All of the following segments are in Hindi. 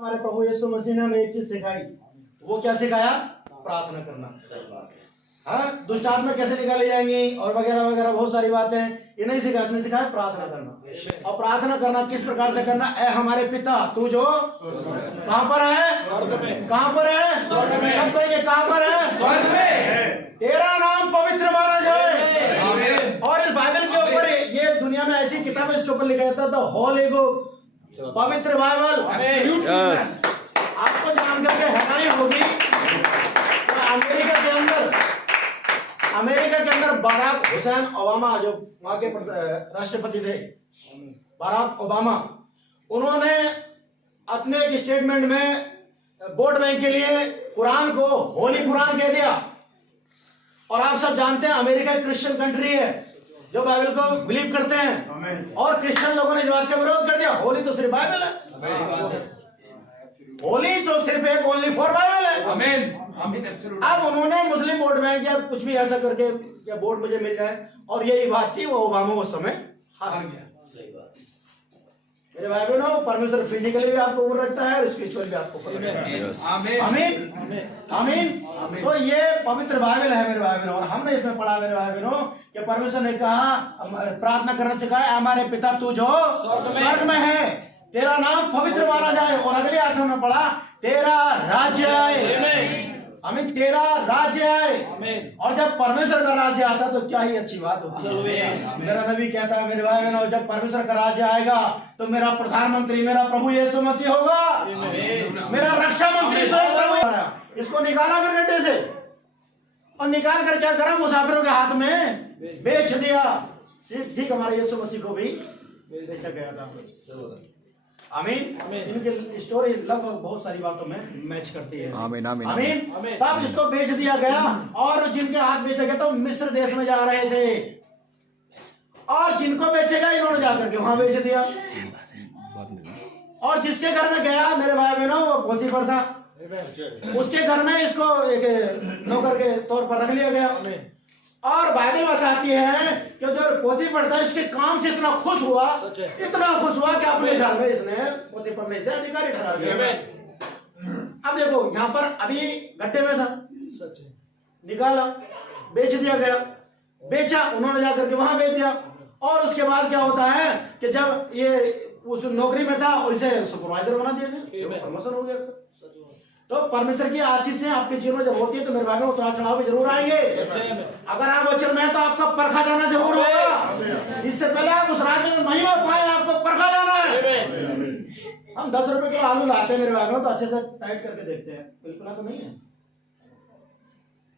हमारे प्रभु यीशु मसीह ने हमें एक चीज सिखाई। वो क्या सिखाया? प्रार्थना करना। हाँ, दुष्ट आत्मा कैसे निकाली जाएंगी और वगैरह वगैरह बहुत सारी बातें ये नहीं सिखाया। उसने सिखाया प्रार्थना करना। और प्रार्थना करना किस प्रकार से करना? ऐ हमारे पिता तू जो कहाँ पर है? कहाँ पर है? सब कहेंगे कहाँ पर है? स्वर्ग में। तेरा नाम पवित्र माना जाए। और इस बाइबल के ऊपर ये दुनिया में ऐसी किताब है इसके ऊपर लिखा जाता था होली बुक, पवित्र बाइबल। आपको जान करके हैरानी होगी, अमेरिका के अंदर बराक हुसैन ओबामा जो वहां के राष्ट्रपति थे, बराक ओबामा, उन्होंने अपने एक स्टेटमेंट में वोट बैंक के लिए कुरान को होली कुरान कह दिया। और आप सब जानते हैं अमेरिका एक क्रिश्चियन कंट्री है जो बाइबल को बिलीव करते हैं। और क्रिश्चियन लोगों ने इस बात का विरोध कर दिया, होली तो सिर्फ बाइबल है, होली तो सिर्फ एक ओनली फॉर बाइबल है। अब उन्होंने मुस्लिम वोट बैंक या कुछ भी ऐसा करके या वोट मुझे मिल जाए, और यही बात थी, वो ओबामा उस समय हार गया। मेरे भाई बहनों, परमेश्वर फिजिकली भी आपको ऊपर रखता है और स्पिरिचुअली भी आपको ऊपर रखता है। आमीन आमीन। तो ये पवित्र बाइबल है मेरे भाई बहनों, और हमने इसमें पढ़ा मेरे भाई बहनों कि परमेश्वर ने कहा प्रार्थना करना सिखाया, हमारे पिता तू जो स्वर्ग में है, तेरा नाम पवित्र माना जाए। और अगले आठवें में पढ़ा तेरा राज्य आए। हमें तेरा राज्य आए। और जब परमेश्वर का राज्य आता तो क्या ही अच्छी बात होती है। मेरा नबी कहता है मेरे भाई बहनों, जब परमेश्वर का राज्य आएगा तो मेरा प्रधानमंत्री मेरा प्रभु यीशु मसीह होगा, मेरा रक्षा मंत्री स्वयं प्रभु। इसको निकाला मेरे गड्ढे से और निकाल कर क्या करा? मुसाफिरों के हाथ में बेच दिया। ठीक हमारे यीशु मसीह को भी बेचा गया था। आमीन। इनकी स्टोरी लगभग बहुत सारी बातों में मैच करती है। आमीन आमीन आमीन। तब इसको बेच दिया गया, और जिनके हाथ बेचा गया तो मिस्र देश में जा रहे थे, और जिनको बेचेगा इन्होंने जाकर के वहां बेच दिया। और जिसके घर में गया मेरे भाई बहनों वो पोतीफर था, उसके घर में इसको एक नौकर के तौर पर रख लिया गया। और बाइबल बताती है कि जो पोतीफर था इसके काम से इतना खुश हुआ कि अपने घर में इसने पोतीफर ने इसे अधिकारी ठहरा दिया। अब देखो यहाँ पर अभी गड्ढे में था, निकाला, बेच दिया गया, बेचा, उन्होंने जाकर के वहां बेच दिया। और उसके बाद क्या होता है कि जब ये उस नौकरी में था और इसे सुपरवाइजर बना दिया गया, प्रमोशन हो गया। तो परमेश्वर की आशीष से आपके जीवन में जब होती है तो मेरे भाई उतार चढ़ाव भी जरूर आएंगे। अगर आप वचन में तो आपका परखा जाना जरूर होगा। इससे पहले आप उस राज्य में महिमा पाए, आपको परखा जाना है। हम 10 रुपए किलो आलू लाते हैं मेरे भाई तो अच्छे से टाइट करके देखते हैं, बिल्कुल तो नहीं है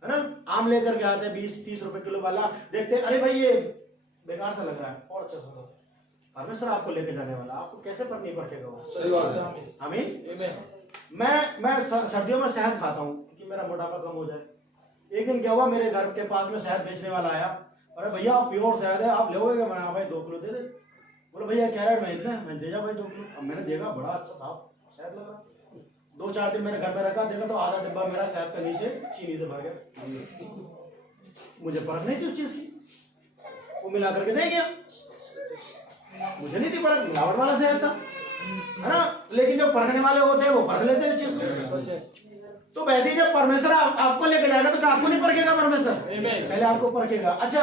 ना। आम लेकर के आते हैं 20-30 रुपए किलो वाला, देखते हैं अरे भाई ये बेकार सा लग रहा है, और अच्छा सा दो। परमेश्वर आपको लेके जाने वाला, आपको कैसे पर नहीं परखेगा। आमीन। मैं सर्दियों में शहद खाता हूँ क्योंकि मेरा मोटापा कम हो जाए। एक दिन क्या हुआ, मेरे घर के पास में शहद बेचने वाला आया, अरे भैया आप प्योर शहद है, आप लोगे क्या? मैंने भाई 2 किलो दे दे। बोले भैया कैरेट में इतने, मैं दे जा भाई 2 किलो। अब मैंने देखा बड़ा अच्छा साफ शहद लग रहा। 2-4 दिन मैंने घर में रखा, देखा तो आधा डिब्बा मेरा शहद का नीचे चीनी से भर गया। मुझे परख नहीं थी उस चीज की, वो मिला करके दे गया, मुझे नहीं थी परख, मिलावट वाला शहद था, है ना। लेकिन जो परखने वाले होते हैं वो परख लेते हैं चीज को। तो वैसे ही जब परमेश्वर आपको लेके जाएगा तो आपको नहीं परखेगा परमेश्वर, पहले आपको परखेगा। अच्छा,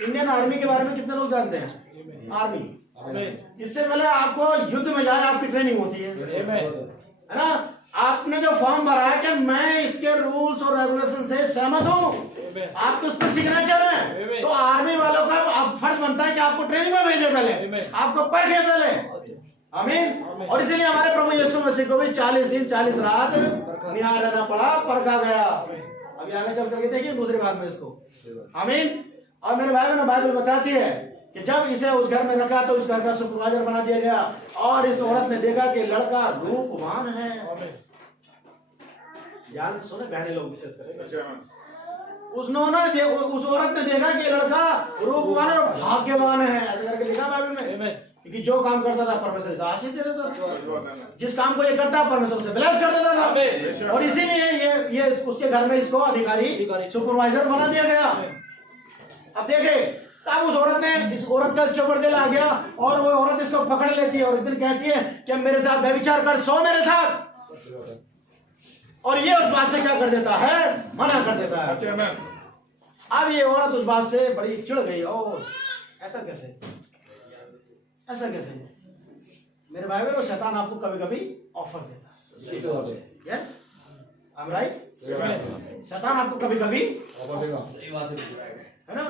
इंडियन आर्मी के बारे में कितने लोग जानते हैं? आर्मी, इससे पहले आपको युद्ध में जाए आपकी ट्रेनिंग होती है ना। आपने जो फॉर्म भरा है कि मैं इसके रूल्स और रेगुलेशन से सहमत हूँ, आपके उस पर सिग्नेचर है, तो आर्मी वालों का अब फर्ज बनता है कि आपको ट्रेनिंग में भेजे, पहले आपको परखे पहले। आमीन। और इसीलिए हमारे प्रभु यीशु मसीह को भी 40 दिन 40 रात निहार रहना पड़ा, परखा गया। अभी आगे चल करके देखिए दूसरे भाग में इसको। आमीन। और मेरे भाई बहनों, बाइबल बताती है कि जब इसे उस घर में रखा तो उस घर का सुपरवाइजर बना दिया गया, और इस औरत ने देखा कि लड़का रूपवान है। ध्यान से सुने बहने लोग विशेष करके, उस औरत ने देखा कि लड़का रूपवान और भाग्यवान है, ऐसे करके लिखा बाइबल में। क्योंकि जो काम करता था परमेश्वर से आशीष दे देता था, जिस काम को ये करता परमेश्वर से ब्लेस कर देता था। और इसीलिए ये उसके घर में इसको अधिकारी सुपरवाइजर बना दिया गया। अब देखे तब उस औरत ने, इस औरत का इसके ऊपर दिल आ गया, और वो औरत इसको पकड़ लेती है और एक दिन कहती है कि मेरे साथ व्यभिचार कर, सो मेरे साथ। और ये उस बात से क्या कर देता है, मना कर देता है। अब ये औरत उस बात से बड़ी चिढ़ गई, और ऐसा कैसे, ऐसा कैसे? मेरे भाई बहनों, शैतान आपको कभी कभी ऑफर देता है। Yes, I am right. शैतान आपको कभी कभी, सही बात है ना,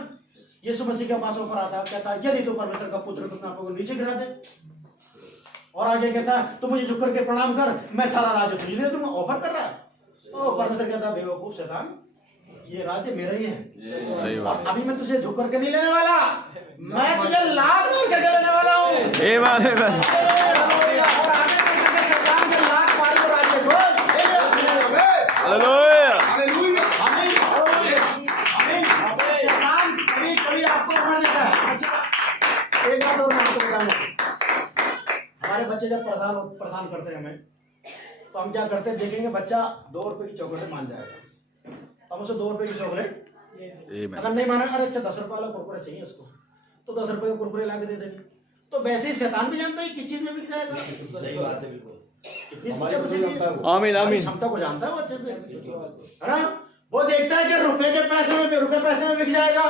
यीशु मसीह के पास ऊपर आता है, कहता है यदि तो परमेश्वर का पुत्र तुम आपको नीचे गिरा दे, और आगे कहता है तू मुझे झुक करके प्रणाम कर, मैं सारा राज्य तुझे दे दूंगा। ऑफर कर रहा है। तो परमेश्वर कहता है बेवकूफ शैतान, ये राज्य मेरा ही है। सही बात। और अभी मैं तुझे झुक करके नहीं लेने वाला, मैं तुझे लात मार करके लेने वाला हूँ। ए बात है बात। और आगे चल करके शैतान के लात मारी और राज्य को हालेलुया। आमीन, आमीन। शैतान कभी कभी आपको ऑफर देता है। अच्छा, एक बात और मैं आपको बताऊंगा। हमारे बच्चे जब प्रदान करते हैं हमें, तो हम क्या करते हैं, देखेंगे बच्चा 2 रुपए की चॉकलेट मान जाएगा, हम उसे 2 रुपए की चॉकलेट, अगर नहीं माना, अरे अच्छा 10 रुपए वाला कुरकुरे चाहिए उसको, तो 10 रुपए का कुरकुरे ला के दे देंगे। तो वैसे ही शैतान भी जानता है किस चीज में बिक जाएगा। सही बात है, बिल्कुल। आमीन आमीन। क्षमता को जानता है वो अच्छे से, है ना। वो देखता है कि रुपए पैसे में बिक जाएगा,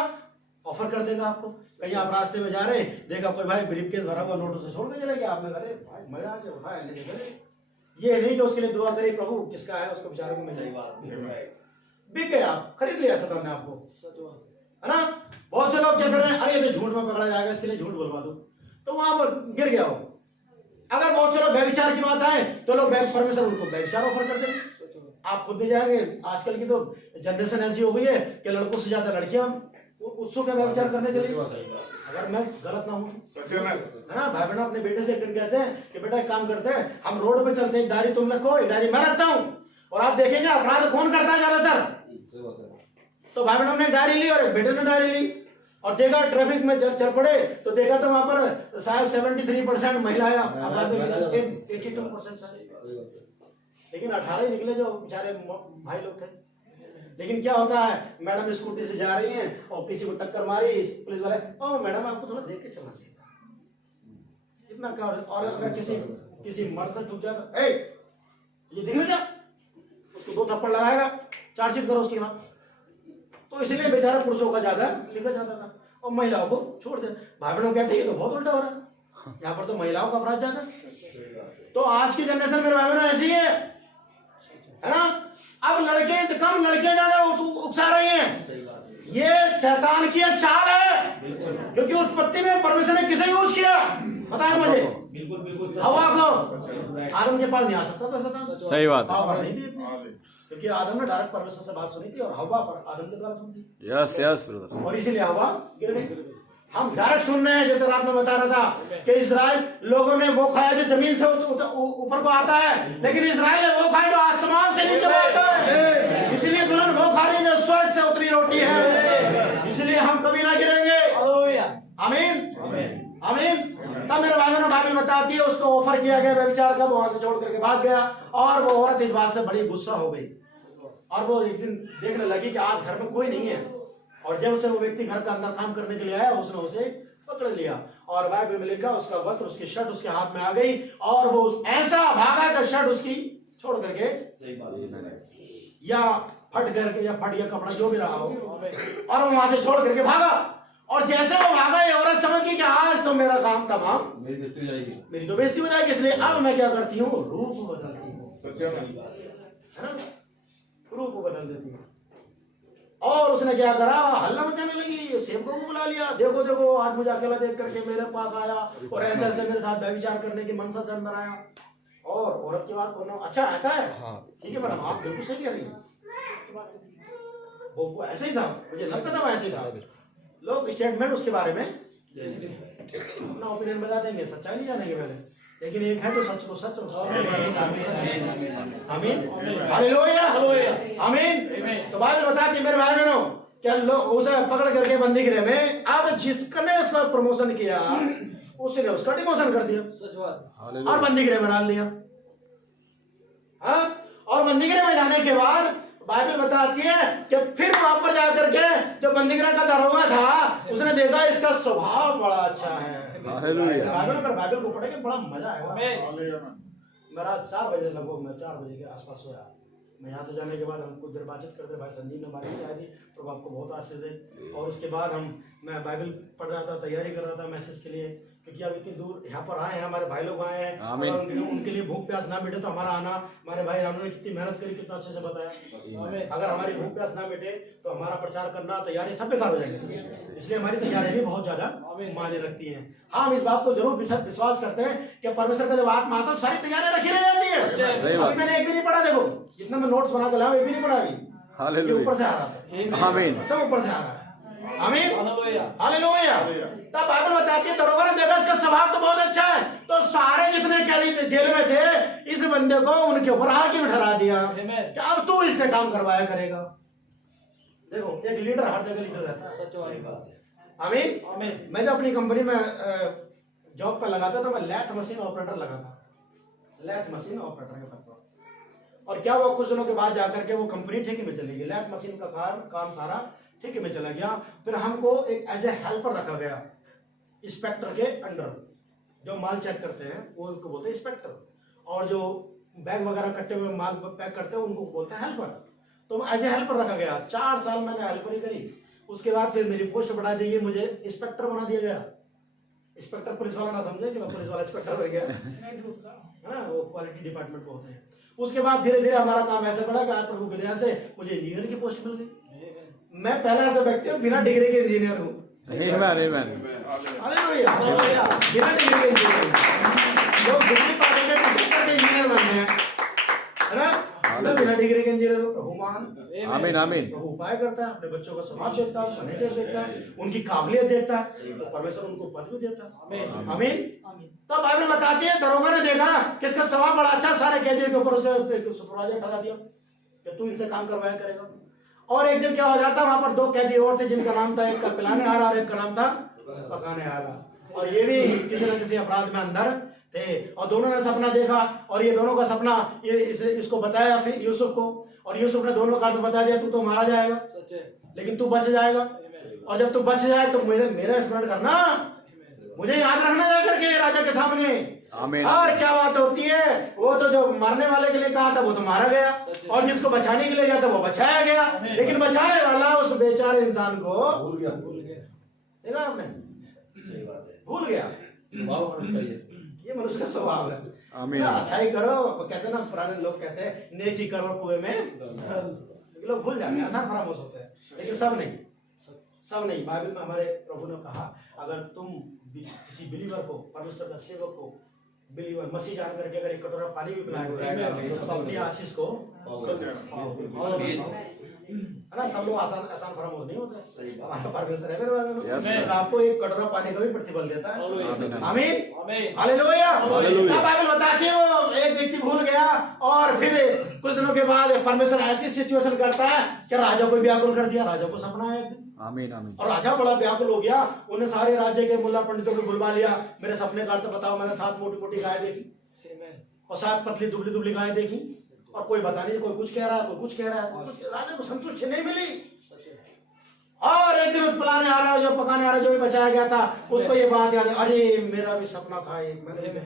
ऑफर कर देगा आपको। कहीं आप रास्ते में जा रहे, देखा कोई भाई ब्रीफकेस भरा हुआ नोटों से छोड़ के चले गया, आपने कहा भाई मजा आ गया, उठाया लेके चले। ये नहीं कि उसके लिए दुआ करी प्रभु किसका है उसको बेचारे को मिल सही जाए, बात, बिक गया, खरीद लिया शैतान ने आपको, है ना। बहुत से लोग क्या कर रहे हैं, अरे ये तो झूठ में पकड़ा जाएगा इसके लिए झूठ बोलवा दो, तो वहां पर गिर गया हो। अगर बहुत से लोग व्यभिचार की बात आए तो लोग परमेश्वर उनको व्यभिचार ऑफर कर देंगे। आप खुद नहीं जाएंगे, आजकल की तो जनरेशन ऐसी हो गई है कि लड़कों से ज्यादा लड़कियां उत्सुक है व्यभिचार करने के लिए। अगर मैं गलत ना हूं, है ना, भाई बहन अपने बेटे से एक दिन कहते हैं कि बेटा एक काम करते हैं, हम रोड पे चलते हैं, एक डायरी तुम रखो, एक डायरी मैं रखता हूं, और आप देखेंगे अपराध कौन करता है ज्यादातर। तो भाई बहनों ने डायरी ली और एक बेटे ने डायरी ली, और देखा ट्रैफिक में चल पड़े, तो देखा तो वहां पर शायद 73% महिलाएं अपराध में, 82%, लेकिन 18 ही निकले जो बेचारे भाई लोग थे। लेकिन क्या होता है, मैडम स्कूटी से जा रही हैं और किसी को टक्कर मारी, पुलिस वाले, ओ मैडम आपको थोड़ा देख के चलना चाहिए था, इतना क्या। और अगर किसी मर्द से ठुक जाए तो ए ये दिख रहा, उसको 2 थप्पड़ लगाएगा, चार्जशीट करो उसके खिलाफ। तो इसलिए बेचारा पुरुषों का ज्यादा लिखा जाता था और महिलाओं को छोड़ दे। भाई बहनों कहते हैं ये तो बहुत उल्टा हो रहा है, यहाँ पर तो महिलाओं का अपराध ज्यादा। तो आज की जनरेशन मेरे भाई बहनों ऐसी है ना। अब लड़के कम, लड़कियां ज्यादा उकसा रही हैं। ये शैतान की एक चाल है, क्योंकि उत्पत्ति में परमेश्वर ने किसे यूज किया बताया मुझे, बिल्कुल हवा को। आदम के पास नहीं आ सकता था शैतान, सही बात है। हवा पर नहीं थी, क्योंकि आदम ने डायरेक्ट परमेश्वर से बात सुनी थी और हवा पर आदम के द्वारा सुनी थी। Yes yes brother. और इसीलिए हवा गिर गई। हम डायरेक्ट सुन रहे हैं, जैसे रात में बता रहा था कि इस्राएल लोगों ने वो खाया जो जमीन से ऊपर को आता है, लेकिन इस्राएल ने वो खाया जो आसमान से नीचे आता है। इसलिए दुल्हन वो खा रही है जो स्वर्ग से उतरी रोटी है, इसलिए हम कभी ना गिरेंगे। आमीन आमीन। तब मेरे भाई बहनों बाइबल बताती है उसको ऑफर किया गया व्यभिचार का, वहां से छोड़ करके भाग गया, और वो औरत इस बात से बड़ी गुस्सा हो गई, और वो एक दिन देखने लगी कि आज घर में कोई नहीं है, और जब उसे वो व्यक्ति घर का अंदर काम करने के लिए आया, उसने उसे पकड़ लिया, और बाइबल में लिखा उसका वस्त्र, उसकी शर्ट उसके हाथ में आ गई, और वो ऐसा भागा कि शर्ट उसकी छोड़ करके, या फट करके, या फट गया कपड़ा जो भी रहा हो, और वो वहां से छोड़ करके भागा। और जैसे वो भागा, ये औरत समझ गई कि आज तो मेरा काम तमाम, मेरी तो बेइज्जती हो जाएगी, इसलिए अब मैं क्या करती हूँ, रूप बदलती हूँ, है ना, रूप बदल देती हूँ। और उसने क्या करा, हल्ला मचाने लगी, सेवकों को बुला लिया, देखो देखो आज मुझे अकेला देख करके मेरे पास आया और ऐसे ऐसे मेरे साथ व्यभिचार करने की मनसा से अंदर आया। और औरत की बात करना, अच्छा ऐसा है, ठीक है मैडम आप बिल्कुल सही कह रही हैं, वो ऐसे ही था, मुझे लगता था वो ऐसे ही था। लोग स्टेटमेंट उसके बारे में अपना ओपिनियन बता देंगे, सच्चाई नहीं जानेंगे पहले, लेकिन एक है तो सच को सच। आमीन हालेलुया आमीन। तो बाइबल बताती है मेरे भाई बहनों, क्या लोग उसे पकड़ करके बंदी गृह में, अब जिसने उसका प्रमोशन किया उसने उसका डिमोशन कर दिया और बंदी गृह में डाल दिया। और बंदी गृह में जाने के बाद बाइबल बताती है कि फिर वहां पर जाकर के जो बंदीगृह का दरोगा था, उसने देखा इसका स्वभाव बड़ा अच्छा है। बाइबल अगर बाइबल को पढ़ेंगे बड़ा मजा आएगा। मेरा 4 बजे लगभग, मैं 4 बजे के आसपास सोया। मैं यहाँ से जाने के बाद हम कुछ देर बातचीत करते, भाई संजीव ने हमारी चाय दी, प्रभु आपको बहुत आशीष दे। और उसके बाद मैं बाइबल पढ़ रहा था, तैयारी कर रहा था मैसेज के लिए, क्योंकि अब इतनी दूर यहाँ पर आए हैं, हमारे भाई लोग आए हैं, आमीन। और उनके लिए भूख प्यास ना मिटे तो हमारा आना, हमारे भाई रानू ने कितनी मेहनत करी, कितना अच्छे से बताया। अगर हमारी भूख प्यास ना मिटे तो हमारा प्रचार करना, तैयारी सब बेकार हो जाएगी। इसलिए हमारी तैयारी भी बहुत ज्यादा मायने रखती है। हाँ, हम इस बात को जरूर विश्वास करते हैं कि परमेश्वर का जब आत्मा आता है सारी तैयारियां रखी रह जाती है। अभी मैंने एक भी नहीं पढ़ा, देखो जितना मैं नोट्स बना के लाया एक भी नहीं पढ़ा अभी। हालेलुया। ऊपर से आ रहा है, आमीन। सब ऊपर से आ रहा है। आमीन, हालेलुया। तब बाइबल बताती है, दरोगा ने देखा इसका स्वभाव तो बहुत अच्छा है, तो सारे जितने कैदी जेल में थे इस बंदे को उनके ऊपर हाकिम ठहरा दिया कि अब तू इससे काम करवाया करेगा। देखो, एक लीडर हर जगह लीडर रहता है। सही बात है। आमीन। मैं जब अपनी कंपनी में जॉब पे लगा था तो मैं लैथ मशीन ऑपरेटर लगा था, लैथ मशीन ऑपरेटर के पद पर। और क्या हुआ, कुछ दिनों के बाद जाकर के वो कंपनी ठेके में चली गई, लैथ मशीन का काम सारा ठेके में चला गया। फिर हमको एक एज ए हेल्पर रखा गया इंस्पेक्टर के अंडर, जो माल चेक करते हैं वो उनको बोलते हैं इंस्पेक्टर, और जो बैग वगैरह कट्टे हुए माल पैक करते हैं उनको बोलते हैं हेल्पर। तो एज ए हेल्पर रखा गया, 4 साल मैंने हेल्पर ही करी। उसके बाद फिर मेरी पोस्ट बढ़ा दी गई, मुझे इंस्पेक्टर बना दिया गया। इंस्पेक्टर पुलिस वाला ना समझे कि मैं पुलिस वाला इंस्पेक्टर हो गया, है ना, वो क्वालिटी डिपार्टमेंट में होते हैं। उसके बाद धीरे धीरे हमारा काम ऐसे बढ़ा कि आज प्रभु की दया से मुझे इंजीनियर की पोस्ट मिल गई। मैं पहला ऐसा व्यक्ति हूँ बिना डिग्री के इंजीनियर हूँ। हालेलुया, बिना डिग्री के इंजीनियर। लोग डिग्री पा के इंजीनियर बनते हैं, है ना, मैं बिना डिग्री के इंजीनियर हूँ। प्रभु महान, आमीन आमीन। प्रभु उपाय करता है, अपने बच्चों का स्वभाव देखता है, नेचर देखता है, उनकी काबिलियत देखता है, तो परमेश्वर उनको पद भी देता है। आमीन। तो बाइबल बताती है, दरोगा ने देखा कि इसका स्वभाव बड़ा अच्छा, सारे कैदियों के ऊपर उसे सुपरवाइजर ठहरा दिया कि तू इनसे काम करवाया करेगा। और एक दिन क्या हो जाता, वहां पर 2 कैदी और थे जिनका नाम था, एक का पिलाने आ रहा और एक का नाम था पकाने आ रहा। और ये भी किसी न किसी अपराध में अंदर थे, और दोनों ने सपना देखा, और ये दोनों का सपना इसको बताया फिर यूसुफ को, और यूसुफ ने दोनों का अर्थ बता दिया, तू तो मारा जाएगा लेकिन तू बच जाएगा, और जब तू बच जाए तो मेरा स्मरण करना, मुझे याद रखना जाकर के राजा के सामने। आमीन। और क्या बात होती है, वो तो जो मारने वाले के लिए कहा था वो तो मारा गया, और जिसको बचाने के लिए गया था वो बचाया गया, लेकिन बचाने वाला उस बेचारे इंसान को भूल गया। देखा आपने, सही बात है। भूल गया। ये मनुष्य का स्वभाव है। आमीन। अच्छाई करो, कहते हैं ना, पुराने लोग कहते हैं नेकी करो कुएं में, लोग भूल जाते हैं, आसान फरामोश होते हैं, लेकिन सब नहीं, सब नहीं। बाइबल में हमारे प्रभु ने कहा, अगर तुम किसी बिलीवर को, परमेश्वर का सेवक को, बिलीवर मसीह जान करके अगर एक कटोरा पानी भी पिलाएंगे तो अपनी आशीष को पाओगे, है ना। सब लोग आसान फरामोश नहीं होते, हमारा परमेश्वर है मेरे बाइबल में, आपको एक कटोरा पानी का भी प्रतिफल देता है। आमीन, हालेलुया। बाइबल बताती है वो एक व्यक्ति भूल गया, और फिर कुछ दिनों के बाद परमेश्वर ऐसी सिचुएशन करता है कि राजा को व्याकुल कर दिया। राजा को सपना आया, आमीन आमीन। और राजा बड़ा व्याकुल हो गया, उन्हें सारे राज्य के मुल्ला पंडितों को बुलवा लिया। मेरे सपने का अर्थ बताओ। मैंने 7 मोटी मोटी गाय देखी और 7 पतली दुबली दुबली गाय देखी, और कोई बता नहीं, कोई कुछ कह रहा है, कोई कुछ कह रहा है, राजा को संतुष्टि नहीं मिली। और एक दिन उस पलाने आ रहा है, जो पकाने आ रहा है, जो भी बचाया गया था, उसको ये बात याद है, अरे मेरा भी सपना था, एक मैंने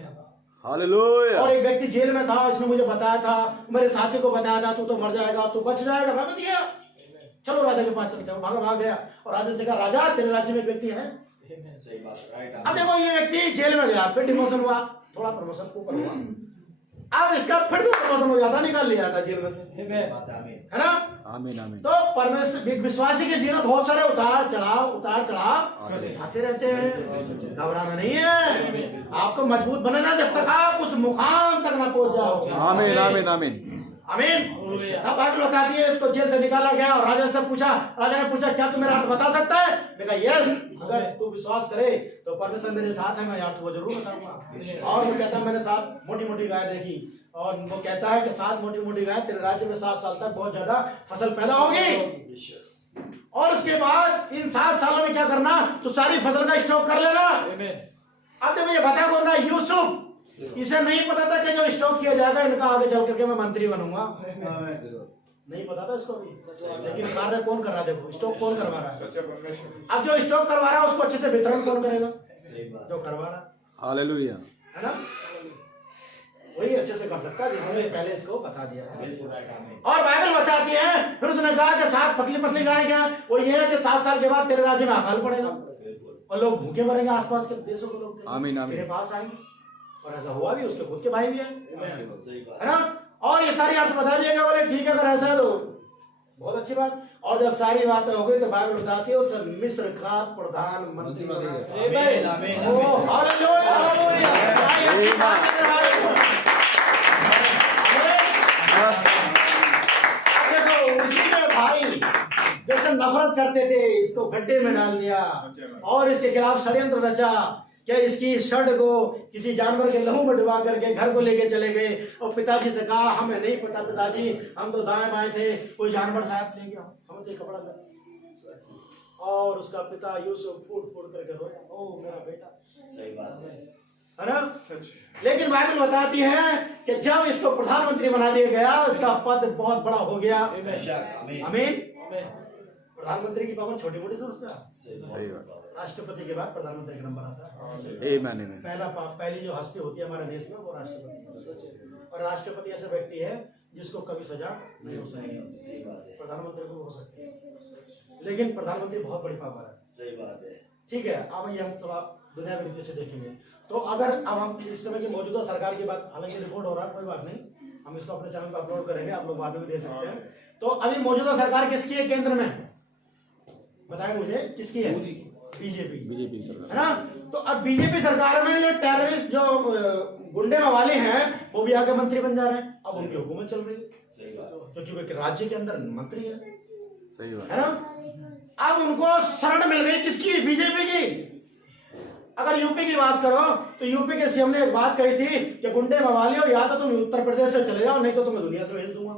हालेलुया। और एक व्यक्ति जेल में था, इसने मुझे बताया था, मेरे साथी को बताया था, तू तो मर जाएगा, तू बच जाएगा। मैं बच गया, चलो राजा के पास चलते हैं। भाग गया, और राजा से कहा, राजा तेरे राज्य में एक व्यक्ति है। सही बात है। अब देखो, ये व्यक्ति जेल में गया, फिर डिमोशन हुआ, थोड़ा प्रमोशन ऊपर हुआ, अब इसका फिर से प्रमोशन हो जाता, निकाल लिया था जेल में से, है ना। आमीन आमीन। तो परमेश्वर विश्वासी के जीवन बहुत सारे उतार चढ़ाव आते रहते हैं, घबराना नहीं है, आपको मजबूत बनना जब तक आप उस मुकाम तक ना पहुंच जाओ। आमीन आमीन आमीन आमीन। अब बाइबल बताती है, इसको जेल से निकाला गया, और राजा से पूछा, राजा ने पूछा, क्या तू मेरा अर्थ बता सकता है? मैं कहा यस, अगर तू विश्वास करे तो परमेश्वर मेरे साथ है, मैं अर्थ को जरूर बताऊंगा। और वो कहता है, मैंने 7 मोटी मोटी गाय देखी, और वो कहता है कि 7 मोटी मोटी गाय तेरे राज्य में 7 साल तक बहुत ज्यादा फसल पैदा होगी, और उसके बाद इन 7 सालों में क्या करना, तो सारी फसल का स्टॉक कर लेना। अब देखो, ये बता कौन रहा, यूसुफ। इसे नहीं पता था कि जो स्टॉक किया जाएगा इनका आगे चल करके मैं मंत्री बनूंगा, नहीं पता था इसको भी, लेकिन कार्य कौन कर रहा है, देखो स्टॉक कौन करवा रहा है। अब जो स्टॉक करवा रहा है उसको अच्छे से वितरण कौन करेगा, जो करवा रहा है, हालेलुया। है ना। वही अच्छे से कर सकता है जिसने पहले इसको बता दिया है। बिल्कुल राइट आमीन। और बाइबल बताती है, फिर उसने कहा कि 7 पतली पतली गाय क्या वो ये है कि 7 साल के बाद तेरे राज्य में अकाल पड़ेगा बिल्कुल और लोग भूखे मरेंगे, आसपास के देशों के लोग आमीन, आमीन। तेरे पास आएंगे। और ऐसा हुआ भी, उसके खुद के भाई भी है सही बात है ना। और ये सारी अर्थ बता दिएगा, बोले ठीक है अगर ऐसा है तो बहुत अच्छी बात। और जब सारी बातें हो गई तो बाइबल बताती है उस मिस्र का प्रधानमंत्री बना। आमीन आमीन ओ हालेलुया हालेलुया। देखो उसी के भाई जैसे नफरत करते थे, इसको गड्ढे में डाल दिया और इसके खिलाफ षड्यंत्र रचा क्या इसकी शर्ट को किसी जानवर के लहू में डुबा करके घर को लेके चले गए और पिताजी से कहा हमें नहीं पता पिताजी, हम तो दाएं बाएं थे, कोई जानवर साथ ले गया, हमें तो कपड़ा लगा। और उसका पिता यूसुफ फूट फूट करके रोया, ओ मेरा बेटा। सही बात है ना। लेकिन बाइबल बताती है कि जब इसको प्रधानमंत्री बना दिया गया उसका पद बहुत बड़ा हो गया। आमीन आमीन। प्रधानमंत्री की पावर छोटी मोटी समझता है, सही बात राष्ट्रपति के बाद प्रधानमंत्री का नंबर आता है। आमीन, आमीन। पहली जो हस्ती होती है हमारे देश में वो राष्ट्रपति है। और राष्ट्रपति ऐसा व्यक्ति है जिसको कभी सजा नहीं हो सकती। सही बात है प्रधानमंत्री को हो सकती है, लेकिन प्रधानमंत्री बहुत बड़ी पावर है। सही बात है ठीक है, अब ये हम थोड़ा दुनिया की रीति से देखेंगे तो अगर अब हम इस समय की मौजूदा सरकार की बात, हालांकि रिपोर्ट हो रहा है कोई बात नहीं, हम इसको अपने चैनल पर अपलोड करेंगे, आप लोग बाद में भी देख सकते हैं। तो अभी मौजूदा सरकार किसकी है केंद्र में, बताएं मुझे किसकी है? बीजेपी बीजेपी सरकार है ना। तो अब बीजेपी सरकार में जो टेररिस्ट जो गुंडे वाले हैं वो भी आगे मंत्री बन जा रहे हैं, अब उनकी हुकूमत चल रही है सही बात क्योंकि वो एक राज्य के अंदर मंत्री है सही बात है ना। अब उनको शरण मिल गई किसकी? बीजेपी की। अगर यूपी की बात करो तो यूपी के सीएम ने एक बात कही थी कि गुंडे मवालियों या तो तुम उत्तर प्रदेश से चले जाओ नहीं तो तुम्हें दुनिया से भेज दूंगा,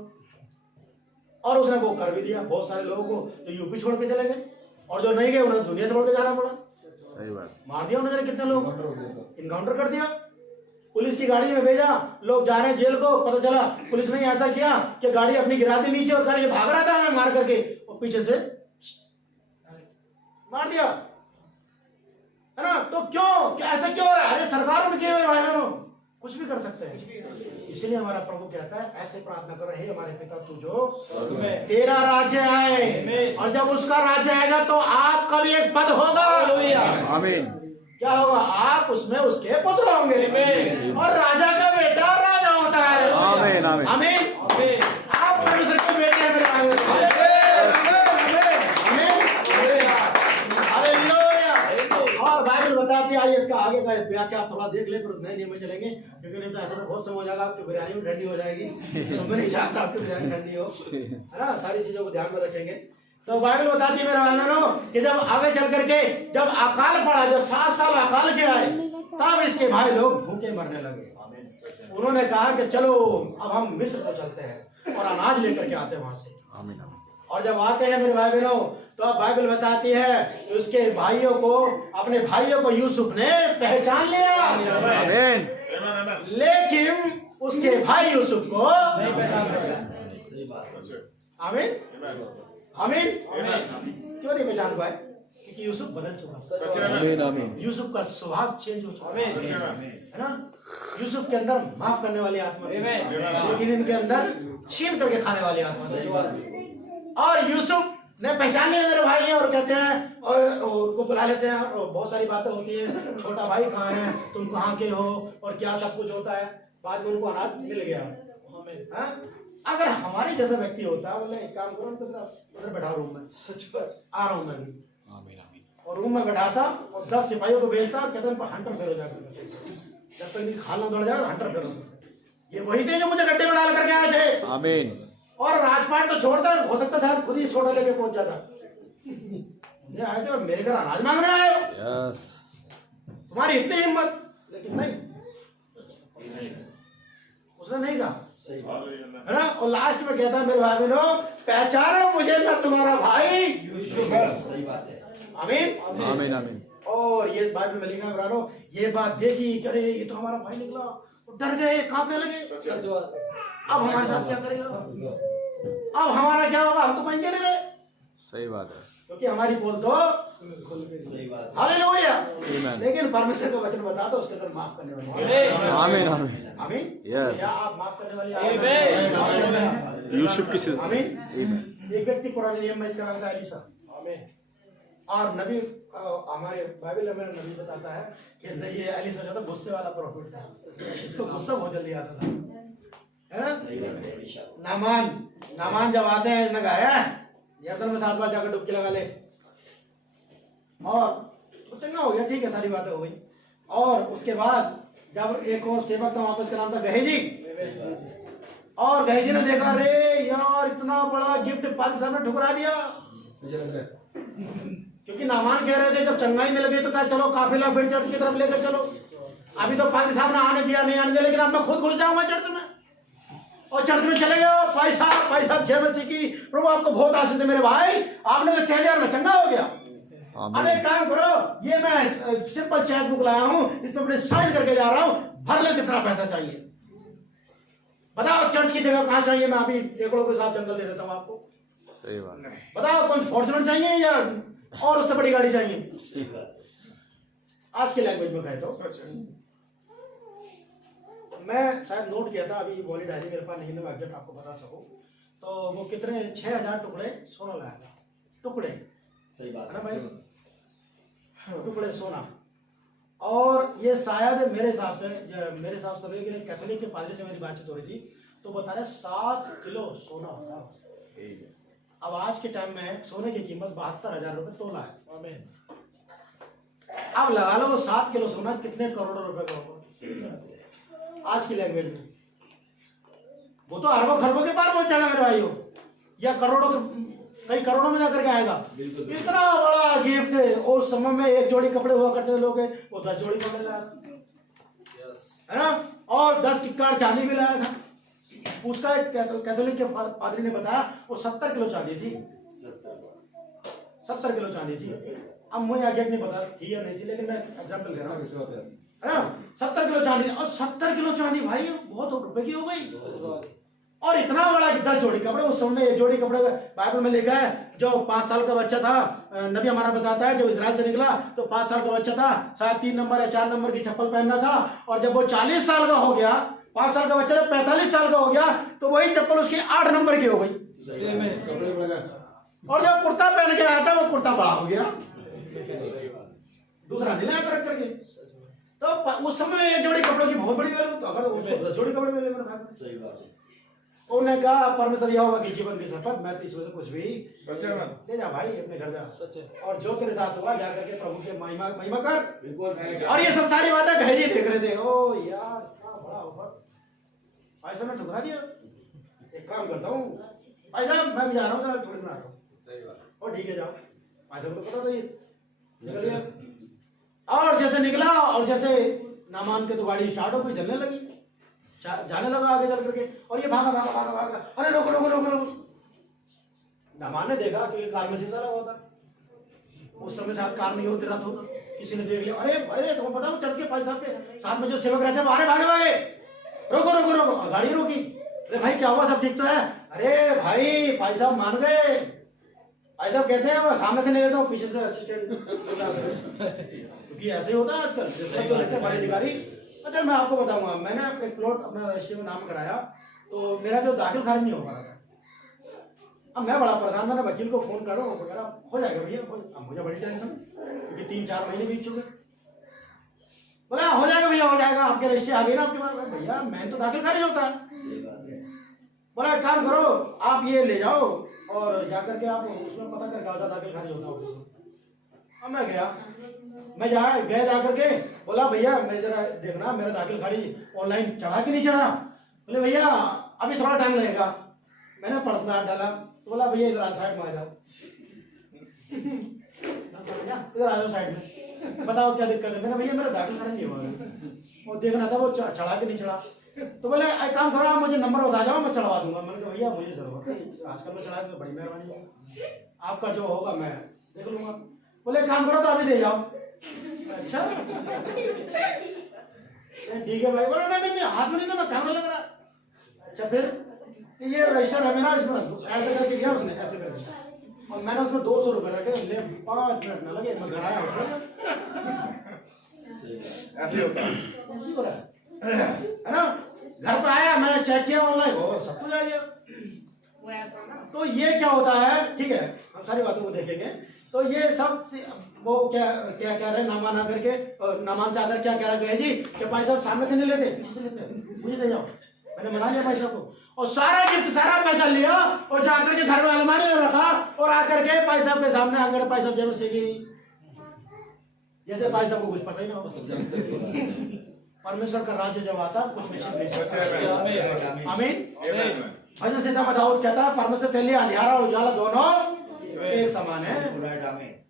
और उसने वो कर भी दिया। बहुत सारे लोगों को तो यूपी छोड़ के चले गए और जो नहीं गए उन्हें दुनिया छोड़ के जाना पड़ा। सही बात मार दिया उन्होंने, कितने लोग इनकाउंटर कर दिया, पुलिस की गाड़ी में भेजा, लोग जा रहे हैं जेल को, पता चला पुलिस ने ऐसा किया कि गाड़ी अपनी गिरा दी नीचे और गाड़ी भाग रहा था हमें मार करके और पीछे से मार दिया है ना। तो क्यों ऐसा क्यों हो रहा है? अरे सरकारों ने किए भाई बहनों, कुछ भी कर सकते हैं। इसलिए हमारा प्रभु कहता है ऐसे प्रार्थना करो, हे हमारे पिता तू जो तेरा राज्य आए, और जब उसका राज्य आएगा तो आपका भी एक पद होगा। आमीन। क्या होगा? आप उसमें उसके पुत्र होंगे और राजा का बेटा राजा होता है। आमीन, आमीन। आमीन। आप परमेश्वर के बेटे हैं मेरे भाई। और बाइबल बताती है, आइए इसका आगे का व्याख्या आप थोड़ा देख ले, फिर नए नियम में चलेंगे, क्योंकि नहीं तो ऐसा तो बहुत समय हो जाएगा, आपकी बिरयानी भी ठंडी हो जाएगी। तो मैं नहीं चाहता आपकी बिरयानी ठंडी हो, है ना। सारी चीजों को ध्यान में रखेंगे। तो बाइबल बताती है मेरे भाई बहनों कि जब आगे चल करके जब अकाल पड़ा, जब 7 साल अकाल के आए, तब इसके भाई लोग भूखे मरने लगे। उन्होंने कहा कि चलो अब हम मिस्र को चलते हैं और अनाज लेकर के आते हैं वहां से। आमीन, आमीन। और जब आते हैं मेरे भाई बहनों तो अब बाइबल बताती है कि उसके भाइयों को, अपने भाइयों को यूसुफ ने पहचान लिया, आमीन। लेकिन उसके भाई यूसुफ को नहीं पहचान। सही बात आमीन आमीन। क्यों नहीं पहचान पाए? क्योंकि यूसुफ बदल चुका। आमीन, आमीन। यूसुफ का स्वभाव चेंज हो चुका है ना। यूसुफ के अंदर माफ करने वाली आत्मा थी, लेकिन इनके अंदर छीन करके खाने वाली आत्मा थी। और यूसुफ ने पहचान लिया मेरे भाई हैं और कहते हैं और उनको बुला लेते हैं और बहुत सारी बातें होती है, छोटा भाई कहाँ है, तुम कहाँ के हो और क्या सब कुछ होता है। बाद में उनको अनाज मिल गया। हाँ? अगर हमारे जैसा व्यक्ति होता है बोले एक काम करो उधर बैठा रूम में, आ रहा हूँ मैं भी। आमीन, आमीन। और रूम में बैठा था और 10 सिपाहियों को भेजता और कहते हैं हंटर फेरो जाकर, जब तक कि खाना दौड़ जाए हंटर फेरो। ये वही थे जो मुझे गड्ढे में डाल करके आए थे। आमीन। और राजपाट तो छोड़ता, हो सकता शायद खुद ही सोडा लेके पहुंच जाता। ये आए थे और मेरे घर अनाज मांगने आए हो, यस। तुम्हारी इतनी हिम्मत। लेकिन नहीं, उसने नहीं कहा, सही बात है ना। और लास्ट में कहता है मेरे भाई बहनों पहचानो मुझे, मैं तुम्हारा भाई। सही बात है आमीन आमीन, आमीन। और ये बाइबल में लिखा है, ये बात देखी करे ये तो हमारा भाई निकला, वो डर गए, कांपने लगे। अब हमारे साथ क्या करेगा, अब हमारा क्या होगा, हम तो बन नहीं रहे। सही बात है। क्योंकि हमारी पोल तो सही बात है। हालेलुया। Amen. लेकिन परमेश्वर का वचन बता दो उसके अंदर माफ करने वाली आमीन आमीन आमीन। Yes. क्या आप माफ करने वाली Amen. यूसुफ की सिद्ध आमीन। आमीन एक व्यक्ति पुराने नियम में इसका नाम था एलीसा। और नबी हमारे बाइबल में नबी बताता है कि नहीं ये एलीसा जो था गुस्से वाला प्रॉफिट था, इसको गुस्सा बहुत जल्दी आता था, है ना? सही बात है, ईशा। नामान जब आते हैं इसने कहा यर्दन में 7 बार जाकर डुबकी लगा ले और तो चंगा हो गया, ठीक है, सारी बातें हो गई। और उसके बाद जब एक और सेवक था वापस का नाम था गहेजी, और गहेजी ने देखा रे यार इतना बड़ा गिफ्ट पाद साहब ने ठुकरा दिया, क्योंकि नामान कह रहे थे जब चंगाई मिल गई तो कहा चलो काफिला फिर चर्च की तरफ लेकर चलो। अभी तो पादी साहब ने आने दिया नहीं आने दिया, लेकिन अब मैं खुद घुस जाऊंगा चर्च में, और चर्च में चले गए। भाई साहब जय मसीह की, प्रभु आपको बहुत आशीष है मेरे भाई, आपने तो कह दिया मैं चंगा हो गया। अब एक काम करो, ये मैं सिंपल चेक बुक लाया हूं, इसमें अपने साइन करके जा रहा हूं, भर ले कितना पैसा चाहिए बताओ, चर्च की जगह कहाँ चाहिए, मैं अभी एकड़ों के साथ जंगल दे देता हूँ आपको। सही बात है। बताओ कौन फॉर्च्यूनर चाहिए या और उससे बड़ी गाड़ी चाहिए? सही बात है। आज के लैंग्वेज में कहे तो मैं शायद नोट किया था, अभी वाली डायरी मेरे पास नहीं है, मैं एग्जैक्ट आपको बता सकूं तो वो कितने 6000 टुकड़े सोना लाया था, टुकड़े, सही बात है ना है। भाई, टुकड़े सोना। और ये शायद मेरे हिसाब से लेकिन कैथोलिक के पादरी से मेरी बातचीत हो रही थी तो बता रहे 7 किलो सोना होता है। अब आज के टाइम में सोने की कीमत 72,000 रुपए तोला है। अब लगा लो 7 किलो सोना कितने करोड़ों रुपए का होगा सही बात है। आज की लैंग्वेज में, वो तो अरबों खरबों के पार पहुंच जाएगा मेरे भाइयों, या करोड़ों कई करोड़ों में जाकर के आएगा। बिल्कुल। इतना बड़ा गिफ्ट है, और उस समय में एक जोड़ी कपड़े हुआ करते थे लोग, वो 10 जोड़ी कपड़े लाया था, है ना, और 10 किक्कार चांदी भी लाया था। उसका एक कैथोलिक के पादरी ने बताया वो 70 किलो चांदी थी, 70 किलो चांदी थी। अब मुझे एग्जैक्ट नहीं पता थी या नहीं थी, लेकिन मैं एग्जाम्पल दे रहा हूँ, है ना, 70 किलो चांदी। और 70 किलो चांदी भाई बहुत रुपए की हो गई, और इतना बड़ा 10 जोड़ी कपड़े। उस समय एक जोड़ी कपड़े बाइबल में लिखा है, जो 5 साल का बच्चा था, नबी हमारा बताता है, जब इजराइल से निकला तो 5 साल का बच्चा था, शायद 3 नंबर या 4 नंबर की चप्पल पहनना था, और जब वो 40 साल का हो गया, 5 साल का बच्चा जब 45 साल का हो गया तो वही चप्पल उसकी 8 नंबर की हो गई, और जब कुर्ता पहन के आया था वो कुर्ता बड़ा हो गया, दूसरा नहीं लाया रख करके। तो उस समय एक जोड़ी कपड़ों की बहुत बड़ी वैल्यू, तो अगर उसको 10 जोड़ी कपड़े मिले मेरे भाई, सही बात है। उन्होंने कहा परमेश्वर यह होगा कि जीवन की शपथ, मैं तो इस वजह से कुछ भी ले जा भाई, अपने घर जा, और जो तेरे साथ हुआ जाकर के प्रभु के महिमा कर। बिल्कुल। और ये सब सारी बातें गहरी देख रहे थे, ओ यार क्या बड़ा ऑफर, भाई साहब ने ठुकरा दिया। एक काम करता हूँ भाई साहब, मैं भी जा रहा हूँ, जरा थोड़ी बनाता हूँ, और ठीक है जाओ। भाई साहब को पता था ये निकल गया, और जैसे निकला और जैसे नामान के तो गाड़ी स्टार्ट हो गई, चलने लगी, जाने लगा आगे चल करके, और ये भागा भागा भागा भागा, अरे रोको रोको रोको रोको। नामान ने देखा कि कार में शीशा लगा होता, उस समय शायद कार नहीं होती, रथ होता, किसी ने देख लिया, अरे अरे तुम्हें पता है चढ़ के भाई साहब के साथ में जो सेवक रहते हैं भागे भागे भागे, रोको रोको रोको, गाड़ी रोकी। अरे भाई क्या हुआ, सब ठीक तो है? अरे भाई साहब मान गए, भाई साहब कहते हैं वो सामने से नहीं लेता हूँ, पीछे से असिस्टेंट, क्योंकि ऐसे ही होता है आजकल, जिसमें तो रहते हैं बड़े अधिकारी। अच्छा मैं आपको बताऊंगा, मैंने एक प्लॉट अपना रजिस्ट्री में नाम कराया, तो मेरा जो दाखिल खारिज नहीं हो पा रहा था। अब मैं बड़ा परेशान, मैंने वकील को फोन करो, वो कह रहा हो जाएगा भैया, अब मुझे बड़ी टेंशन, क्योंकि 3-4 महीने बीत चुके। बोला हो जाएगा भैया, हो जाएगा, आपके रजिस्ट्री आ गई ना आपके पास। भैया मैं तो दाखिल खारिज होता है। सही बात है। बोला एक काम करो, आप ये ले जाओ और जाकर के आप उसमें पता करके आओ, दाखिल खारिज होता ऑफिस में। अब मैं गया, गए जाकर के, बोला भैया मैं जरा देखना मेरा दाखिल खारिज ऑनलाइन चढ़ा कि नहीं चढ़ा। बोले भैया अभी थोड़ा टाइम लगेगा। मैंने पर्स में हाथ डाला, तो बोला भैया इधर साइड में आ जाओ, इधर आ जाओ साइड में, बताओ क्या दिक्कत है। मैंने भैया मेरा दाखिल खारिज नहीं हुआ, और देखना था वो चढ़ा कि नहीं चढ़ा। तो बोले एक काम करो, आप मुझे नंबर बता जाओ, मैं चढ़वा दूंगा। मैंने कहा भैया मुझे जरूरत है, आजकल में चढ़ा तो बड़ी मेहरबानी होगी, आपका जो होगा मैं देख लूंगा। बोले एक काम करो तो अभी दे जाओ। अच्छा ठीक है भाई। बोला नहीं हाथ में नहीं देना, कैमरा लग रहा। अच्छा फिर ये रजिस्टर है मेरा, इसमें रख दो। ऐसे करके दिया उसने, ऐसे करके और मैंने उसमें 200 रुपये रखे, ले 5 मिनट न लगे, मैं घर आया हूँ। सही बात ऐसे होता है। ऐसे ही हो रहा है ना। घर पे आया, मैंने चेक किया ऑनलाइन, वो सब कुछ आ गया। वो ऐसा ना तो ये क्या होता है, ठीक है, हम सारी बातों को देखेंगे। तो ये सब वो क्या क्या कह रहे हैं, नामा ना करके, नामान से आकर क्या कह रहा है जी कि भाई साहब सामने से नहीं लेते, पीछे से लेते हैं, मुझे दे जाओ। मैंने मना लिया भाई साहब को, और सारा गिफ्ट सारा पैसा लिया और जाकर के घर में अलमारी में रखा, और आकर के भाई साहब के सामने आकर भाई साहब जेब से की, जैसे भाई साहब को कुछ पता ही ना हो। परमेश्वर का राज्य जब आता कुछ मिशन नहीं सकता। आमीन। भजन सीधा दाऊद कहता है, परमेश्वर तेरे लिए अंधियारा और उजाला दोनों एक समान है।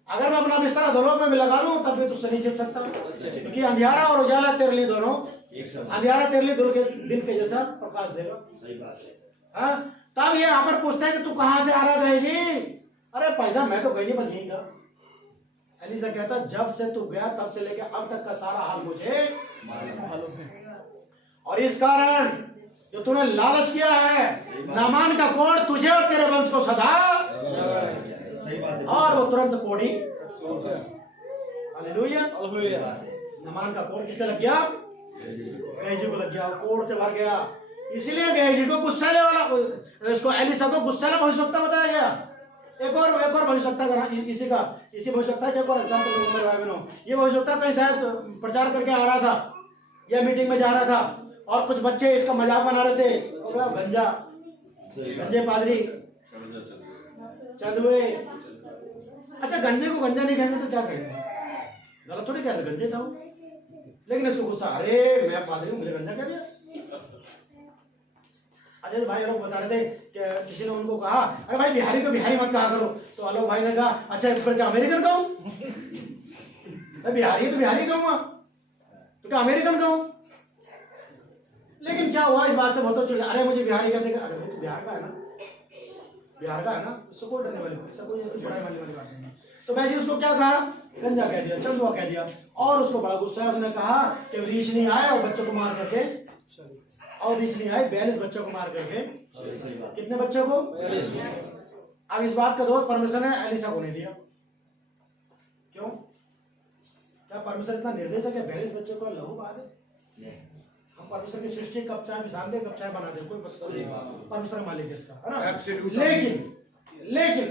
अगर मैं अपना बिस्तर दोनों में भी लगा लूं तब भी तुझसे नहीं छिप सकता, क्योंकि अंधियारा और उजाला तेरे लिए दोनों एक समान। अंधियारा तेरे लिए दिन के जैसा प्रकाश देगा। सही बात है। हाँ, तब ये यहाँ पर पूछता है कि तू कहाँ से आ रहा है जी? अरे पैसा मैं तो कहीं नहीं, बस यहीं था। एलिसा कहता जब से तू गया तब से लेके अब तक का सारा हाल मुझे मालूम है, और इस कारण जो तूने लालच किया है, नामान का कोढ़ तुझे और तेरे वंश को सदा, सही बात है। और वो तुरंत कोढ़ी। हालेलुया। सही बात है। नामान का कोढ़ किससे लग गया? गेहजी को लग गया, कोढ़ से भर गया। इसीलिए गेहजी को गुस्सैले वाला, इसको एलिसा को गुस्सैला भविष्यवक्ता बताया गया। एक और भविष्यवक्ता इसी भविष्यवक्ता के एक और एग्जाम्पल लूंगा मेरे भाई बहनों। ये भविष्यवक्ता कहीं शायद प्रचार करके आ रहा था या मीटिंग में जा रहा था, और कुछ बच्चे इसका मजाक बना रहे थे, गंजा, गंजे पादरी, चंदुए। अच्छा, गंजे को गंजा नहीं कहेंगे तो क्या कहेंगे? गलत थोड़ी कह रहे, गंजे था वो। लेकिन इसको गुस्सा, अरे मैं पादरी हूँ, मुझे गंजा कह दिया। अजय भाई लोग बता रहे थे कि किसी ने उनको कहा, अरे भाई बिहारी को बिहारी मत कहा करो। तो आलोक भाई ने कहा, अच्छा इस पर क्या अमेरिकन कहूं? बिहारी तो बिहारी कहूंगा, तो क्या अमेरिकन कहूं? लेकिन क्या हुआ, इस बात से बहुत चिढ़, अरे मुझे बिहारी कैसे कहा? अरे भाई बिहार का है ना, बिहार का है ना, इससे कोई डरने वाली बात, कोई बड़ाई वाली बात नहीं है। तो वैसे उसको क्या कहा? गंजा कह दिया, चंदुआ कह दिया, और उसको बड़ा गुस्सा है। उसने कहा कि रीछ नहीं आए और बच्चों को मार करके, और रीछ नहीं आए 42 बच्चों को मार करके, कितने बच्चों को? 42। अब इस बात का दोष परमेश्वर ने एलिसा को नहीं दिया। क्यों? क्या परमेश्वर इतना निर्दयी था कि 42 बच्चों को लहू बहा दे? हम परमेश्वर की सृष्टि कब चाहे बिसान दे, कब चाहे बना दे, कोई परमेश्वर मालिक है इसका, है ना? लेकिन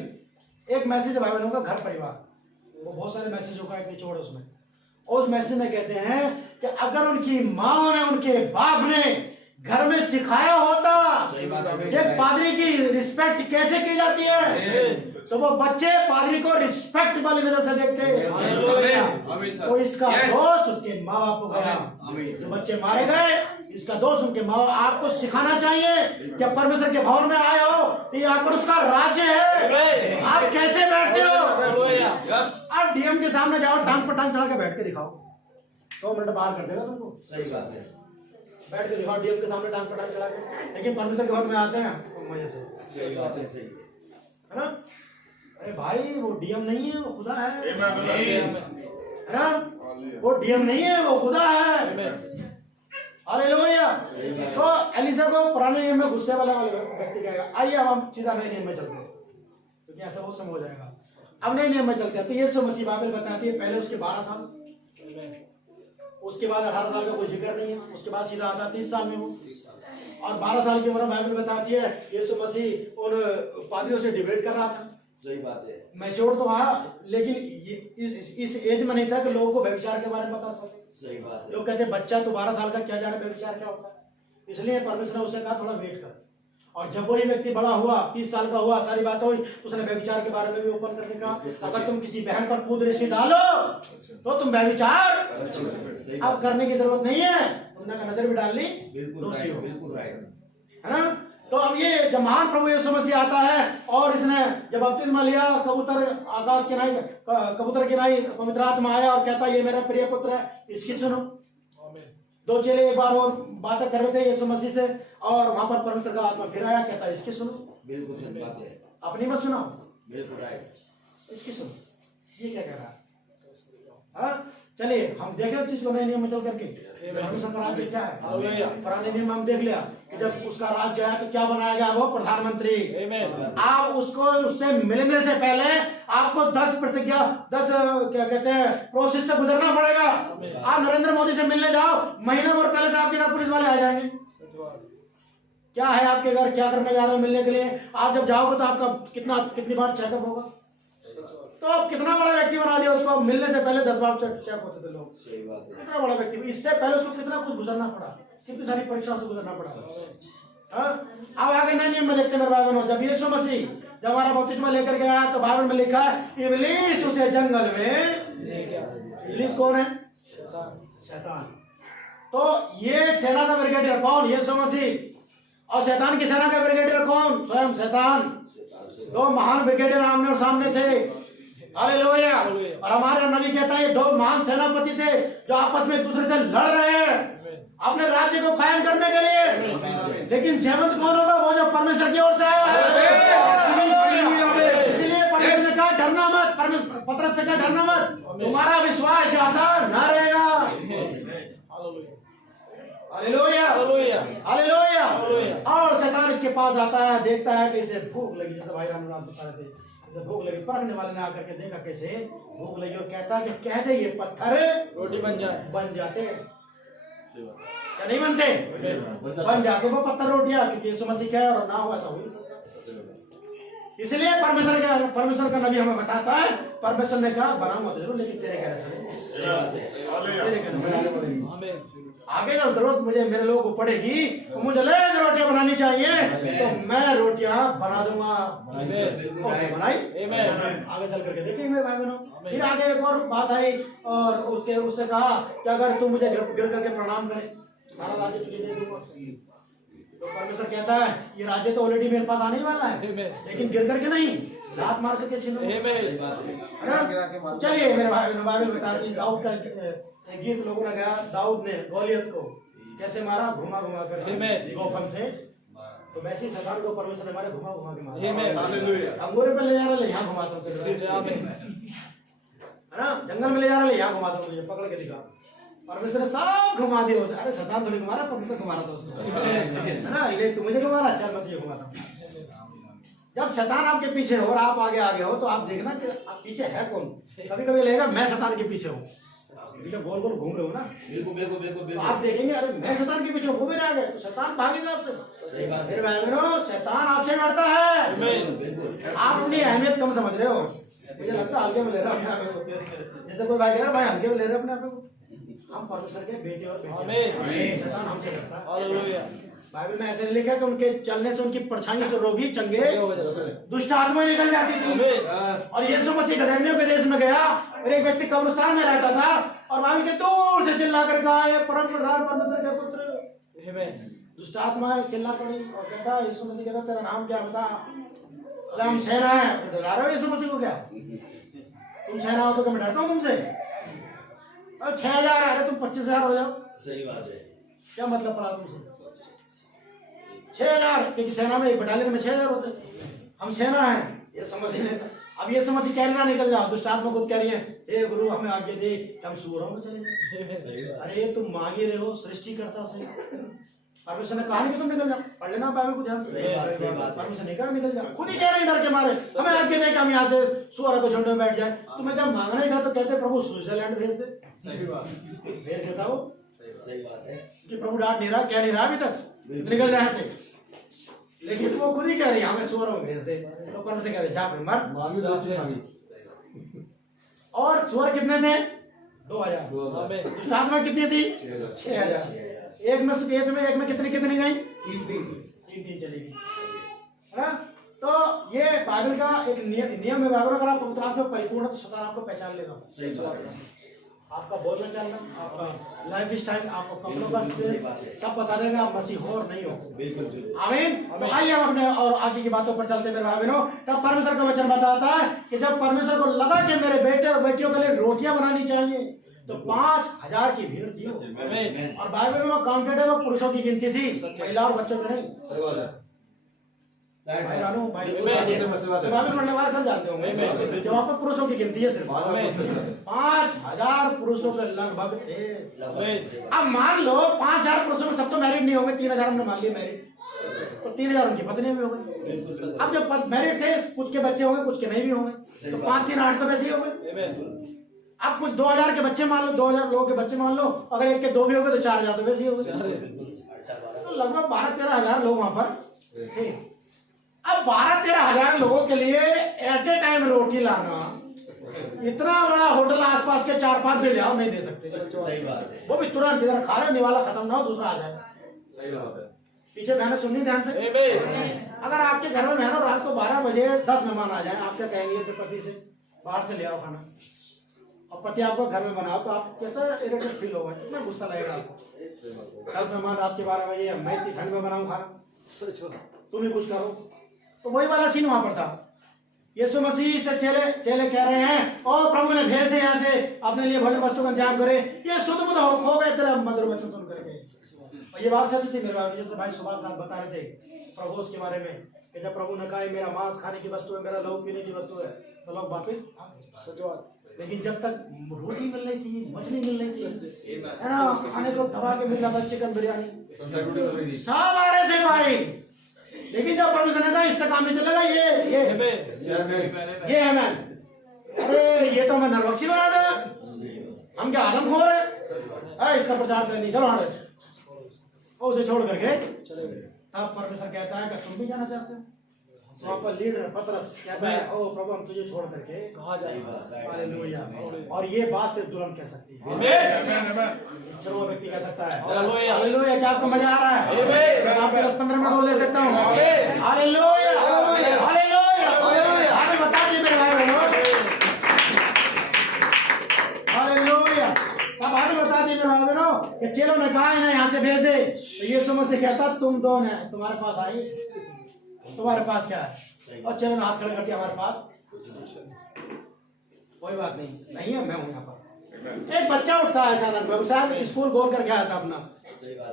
एक मैसेज है भाई बहनों का, घर परिवार, वो बहुत सारे मैसेजों का एक निचोड़ है उसमें। उस मैसेज में कहते हैं कि अगर उनकी माँ ने, उनके बाप ने घर में सिखाया होता कि पादरी की रिस्पेक्ट कैसे की जाती है, तो वो बच्चे पादरी को रिस्पेक्ट वाली नजर से देखते। तो इसका दोष उसके माँ बाप को गया, जो बच्चे मारे गए, इसका दोष उनके माँ बाप। आपको सिखाना चाहिए कि परमेश्वर के भवन में आए हो, ये यहाँ पर उसका राज्य है, आप कैसे बैठते हो? आप डीएम के सामने जाओ, टांग पर टांग चढ़ा के बैठ के दिखाओ, 2 मिनट बाहर कर देगा तुमको। सही बात है। बैठ के दिखाओ डीएम के सामने, टांग पर टांग चढ़ा के। लेकिन परमेश्वर के भवन में आते हैं तो मजे से, सही बात है। सही है ना? अरे भाई वो डीएम नहीं है, वो खुदा है ना? वो डीएम नहीं है, वो खुदा है। हालेलुया। तो एलिसा को पुराने नियम में गुस्से वाला व्यक्ति कहेगा। आइए अब हम सीधा नए नियम में चलते हैं, क्योंकि ऐसा बहुत समय हो जाएगा। अब नए नियम में चलते हैं। तो यीशु मसीह बाइबल बताती है, पहले उसके 12 साल, उसके बाद 18 साल का कोई जिक्र नहीं है, उसके बाद सीधा आता 30 साल में वो, और 12 साल की उम्र बाइबल बताती है यीशु मसीह उन पादरियों से डिबेट कर रहा था। सही बात है। मैच्योर तो आया, लेकिन इस एज में नहीं था कि लोगों को व्यभिचार के बारे में बता सके। सही बात है। लोग कहते बच्चा तो 12 साल का क्या जाने व्यभिचार क्या होता है। इसलिए परमेश्वर ने उसे कहा थोड़ा वेट कर, और जब वही व्यक्ति बड़ा हुआ, 30 साल का हुआ, सारी बात हुई, उसने व्यभिचार के बारे में भी ओपन करके कहा, अगर तुम किसी बहन पर कुदृष्टि डालो तो तुम व्यभिचार अब करने की जरूरत नहीं है, तुमने का नजर भी डालनी दोषी हो, बिल्कुल राइट, है ना? तो अब ये जब महान प्रभु यीशु मसीह आता है, और इसने जब बपतिस्मा लिया, कबूतर आकाश के नाई, कबूतर के नाई पवित्र आत्मा आया और कहता ये मेरा प्रिय पुत्र है, इसकी सुनो। 2 चेले एक बार और बातें कर रहे थे यीशु मसीह से, और वहां पर परमेश्वर का आत्मा फिर आया, कहता इसकी सुनो। बिल्कुल सही बात है। अपनी मत सुनाओ, बिल्कुल राइट, इसकी सुनो। ये क्या कह रहा है? चलिए हम देखें उस चीज को नए नियम में चल करके परमेश्वर का राज्य क्या है। पुराने नियम में हम देख लिया कि जब उसका राज्य है तो क्या बनाया गया, वो प्रधानमंत्री। आप उसको उससे मिलने से पहले आपको 10 प्रतिज्ञा 10 क्या कहते हैं प्रोसेस से गुजरना पड़ेगा। आप नरेंद्र मोदी से मिलने जाओ, महीने भर पहले से आपके घर पुलिस वाले आ जाएंगे। क्या है आपके घर, क्या करने जा रहे हो मिलने के लिए। आप जब जाओगे तो आपका कितनी बार चेकअप होगा। तो आप कितना बड़ा व्यक्ति बना दिया उसको। मिलने से पहले 10 बार चेक होते थे लोग। सही बात है। कितना बड़ा व्यक्ति, इससे पहले उसको कितना कुछ गुजरना पड़ा, कितनी सारी परीक्षा से गुजरना पड़ा। अब आगे नए नियम में देखते हैं मेरे भाई बहनों, जब यीशु मसीह जब हमारा बपतिस्मा लेकर गया तो बाइबल में लिखा है इब्लीस उसे जंगल में। इब्लीस कौन है? शैतान। तो ये एक सेना का ब्रिगेडियर कौन? यीशु मसीह। और शैतान की सेना का ब्रिगेडियर कौन? स्वयं शैतान। दो महान ब्रिगेडियर आमने और सामने थे। हालेलुया। और हमारा नबी कहता है ये दो महान सेनापति थे जो आपस में एक दूसरे से लड़ रहे हैं अपने राज्य को कायम करने के लिए। लेकिन जयवंत कौन होगा? वो जो परमेश्वर की ओर से है। इसलिए परमेश्वर से कहा डरना मत, पतरस से कहा डरना मत, तुम्हारा विश्वास ज्यादा न रहेगा। Hallelujah hallelujah. और शैतान इसके पास आता है, देखता है कि इसे भूख लगी, जैसे भाई राम बता रहे थे, इसे भूख लगी। परखने वाले ने आकर के देखा कैसे भूख लगी और कहता है कि कह दे ये पत्थर रोटी बन जाते। क्या नहीं बनते? बन जाते वो पत्थर रोटियां, क्योंकि यीशु मसीह क्या है और ना हुआ था हो नहीं सकता। इसलिए परमेश्वर का नबी हमें बताता है, परमेश्वर ने कहा बनाऊंगा तो जरूर, लेकिन तेरे कहने से आगे जब जरूरत मुझे मेरे लोगों को पड़ेगी तो मुझे रोटियां बनानी चाहिए तो मैं रोटियां बना दूंगा। बनाई आगे चल करके देखिए मेरे भाई बहनों। फिर आगे एक और बात आई और उससे कहा कि अगर तू मुझे गिर करके प्रणाम करे सारा राज्य तुझे दे दूंगा। तो परमेश्वर कहता है ये राज्य तो ऑलरेडी मेरे पास आने वाला है, लेकिन गिर करके नहीं, लात मार करके छीनो। चलिए मेरे भाई बहनों, बाइबल बताती है दाऊद का एक गीत लोगों ने गाया। दाऊद ने गोलियत को कैसे मारा? घुमा घुमा कर गोफन से। तो वैसे ही शैतान को परमेश्वर ने मारे घुमा घुमा के मारा। अंगूरे पे ले जा रहा है, यहाँ घुमाता हूँ, है ना, जंगल में ले जा रहा है, यहाँ घुमाता हूँ, तुझे पकड़ के दिखा। परमेश्वर ने सब घुमा दिया उसे। अरे शैतान थोड़ी घुमा रहा, परमेश्वर घुमा रहा था उसको, है ना। ले तू मुझे घुमा रहा, चल मैं तुझे घुमाता हूँ। जब शैतान आपके पीछे हो और आप आगे आगे हो तो आप देखना आप पीछे है कौन। कभी कभी लगेगा मैं शैतान के पीछे हूँ, गोल गोल घूम रहे हो ना, तो आप देखेंगे अरे मैं शैतान के पीछे हूँ, वो मेरे आगे, तो शैतान भागेगा आपसे। मेरे भाई बहनों, शैतान आपसे डरता है। आप अपनी अहमियत कम समझ रहे हो। मुझे लगता है हल्के में ले रहे हो, जैसे कोई भाई कह रहा है भाई हल्के में ले रहे हैं अपने आप को। हम परमेश्वर के बेटे और बेटी, शैतान हमसे डरता है। बाइबल में ऐसे नहीं लिखा कि उनके चलने से उनकी परछाई से रोगी चंगे दुष्ट आत्माएं निकल जाती थी। और यीशु मसीह गदरियों के देश में गया और एक व्यक्ति कब्रिस्तान में रहता था और बाइबल के दूर से चिल्ला कर कहा ये परम प्रधान परमेश्वर के पुत्र। दुष्ट आत्माएं चिल्ला पड़ी और कहता यीशु मसीह कहता तेरा नाम क्या बता? हम सेना है। डरा रहे हो यीशु मसीह को? क्या तुम सेना हो तो क्या मैं डरता हूँ तुमसे? 6000 आ रहे तुम 25,000 हो जाओ। सही बात है। क्या मतलब पड़ा तुमसे? 6000, क्योंकि सेना में एक बटालियन में 6000 होते। हम सेना है ये समझ नहीं। अब ये समझ कह रहा निकल जाओ, दुष्ट आत्मा खुद कह रही है हे गुरु हमें आगे दे, हम सूरों में चले जाए। अरे तुम मांग ही रहे हो सृष्टिकर्ता से। परमेश्वर ने कहा कि तुम निकल जाओ, पढ़ लेना बाइबल को ध्यान से। परमेश्वर ने कहा निकल जाओ, खुद ही कह रहे डर के मारे हमें आगे दे कि हम यहाँ से सूअर को झुंड में बैठ जाए। तुम्हें जब मांगना ही था तो कहते प्रभु स्विट्जरलैंड भेज दे, भेज देता वो। सही बात है कि प्रभु डांट नहीं रहा, कह नहीं रहा अभी तक निकल जाए से, लेकिन वो खुद ही कह रही है हमें सूअरों में भेज दे। तो परमेश्वर कहते जा मर। और सूअर कितने थे? 2000। दुष्ट आत्मा कितनी थी? 6000। एक में सुकेत में एक में कितनी गई? 3 चली गई, है ना। तो ये बाइबल का एक नियम है। बाइबल अगर आप पवित्र आत्मा में परिपूर्ण है तो शैतान आपको पहचान लेगा। आपका बोलना चलना, आपका लाइफ स्टाइल, आपको कपड़ों का सब बता देगा आप मसीह हो और नहीं हो। आमीन। तो आइए हम अपने और आगे की बातों पर चलते मेरे भाई बहनों। तब परमेश्वर का वचन बताता है कि जब परमेश्वर को लगा कि मेरे बेटे और बेटियों के लिए रोटियां बनानी चाहिए तो 5000 की भीड़ थी। और बाइबल में काउंटेड है वो पुरुषों की गिनती थी, महिला और बच्चों की नहीं। भाई रानू भाई आमीन। ग्रामीण पढ़ने वाले सब जानते होंगे जो वहाँ पर पुरुषों की गिनती है सिर्फ 5,000 पुरुषों के लगभग थे। अब मान लो 5,000 पुरुषों में सब तो मैरिड नहीं होंगे, 3,000 हमने मान लिए मैरिड, तो 3,000 उनकी पत्नी भी हो गई। अब जब मैरिड थे कुछ के बच्चे होंगे कुछ के नहीं भी होंगे, तो 5, 3, 8 तो वैसे ही हो गए। अब कुछ 2,000 के बच्चे मान लो, 2,000 लोगों के बच्चे मान लो, अगर एक के 2 भी हो गए तो 4,000 तो वैसे ही हो गए। तो लगभग 12-13 हजार लोग वहां पर थे। अब 12-13 हजार लोगों के लिए एट ए टाइम रोटी लाना, इतना बड़ा होटल आसपास के 4-5 भी ले आओ, नहीं दे सकते। सही बात है। वो भी तुरंत इधर खा रहे निवाला खत्म ना हो दूसरा आ जाए। सही बात है। पीछे बहनें सुननी ध्यान से, अगर आपके घर में बहनों रात को 12 बजे 10 मेहमान आ जाए, आप क्या कहेंगे फिर पति से बाहर से ले आओ खाना, और पति आपको घर में बनाओ, तो आप कैसा इरिटेट फील होगा, कितना गुस्सा लगेगा आपको। 10 मेहमान रात के 12 बजे, मैं इतनी ठंड में बनाऊं खाना, तुम ही कुछ करो। तो वही वाला सीन वहां पर था। यीशु मसीह से चेले कह रहे हैं, ओ प्रभु ने भेज दे यहाँ से अपने लिए भोजन वस्तु का इंतजाम करे। ये शुद्ध बुद्ध हो गए तेरा मधुर वचन सुन करके। और ये बात सच थी मेरे भाई, जैसे भाई सुभाष रात बता रहे थे प्रभु के बारे में, कि जब प्रभु ने कहा मेरा मांस खाने की वस्तु है, मेरा लहू पीने की वस्तु है, तो लोग वापिस। लेकिन जब तक रोटी मिल रही थी, मछली मिल रही थी, है ना, खाने को दबा के मिल रहा था, चिकन बिरयानी सब आ रहे थे भाई। लेकिन जब परमेश्वर ने कहा इससे काम नहीं चलेगा, ये है मैन, अरे ये तो मैं नरवक्षी बना देगा, हम क्या आलमखोर है, इसका प्रचार से नहीं, चलो हमारे उसे छोड़ करके तब परमेश्वर कहता है कि तुम भी जाना चाहते हो। वहाँ पर लीडर पतरस कहता है, ओ प्रभु हम तुझे छोड़ करके कहाँ जाएंगे। हालेलुया। और ये बात सिर्फ दुल्हन कह सकती है, चलो वो व्यक्ति कह सकता है। हालेलुया। क्या आपको मजा आ रहा है? मैं आपके 10-15 मिनट और ले सकता हूँ। Hallelujah, hallelujah. आगे बता दिए मेरे भाई बहनों, हालेलुया। अब आगे बता दिए मेरे भाई बहनों कि चेलों ने कहा ना यहाँ से भेज दे, तो यीशु मसीह कहता तुम दो ने तुम्हारे पास आई, तुम्हारे पास क्या है? और चलो हाथ खड़े करके हमारे पास कोई बात नहीं है, मैं हूं यहाँ पर। एक बच्चा उठता है अचानक, शायद स्कूल गोल करके आया था अपना,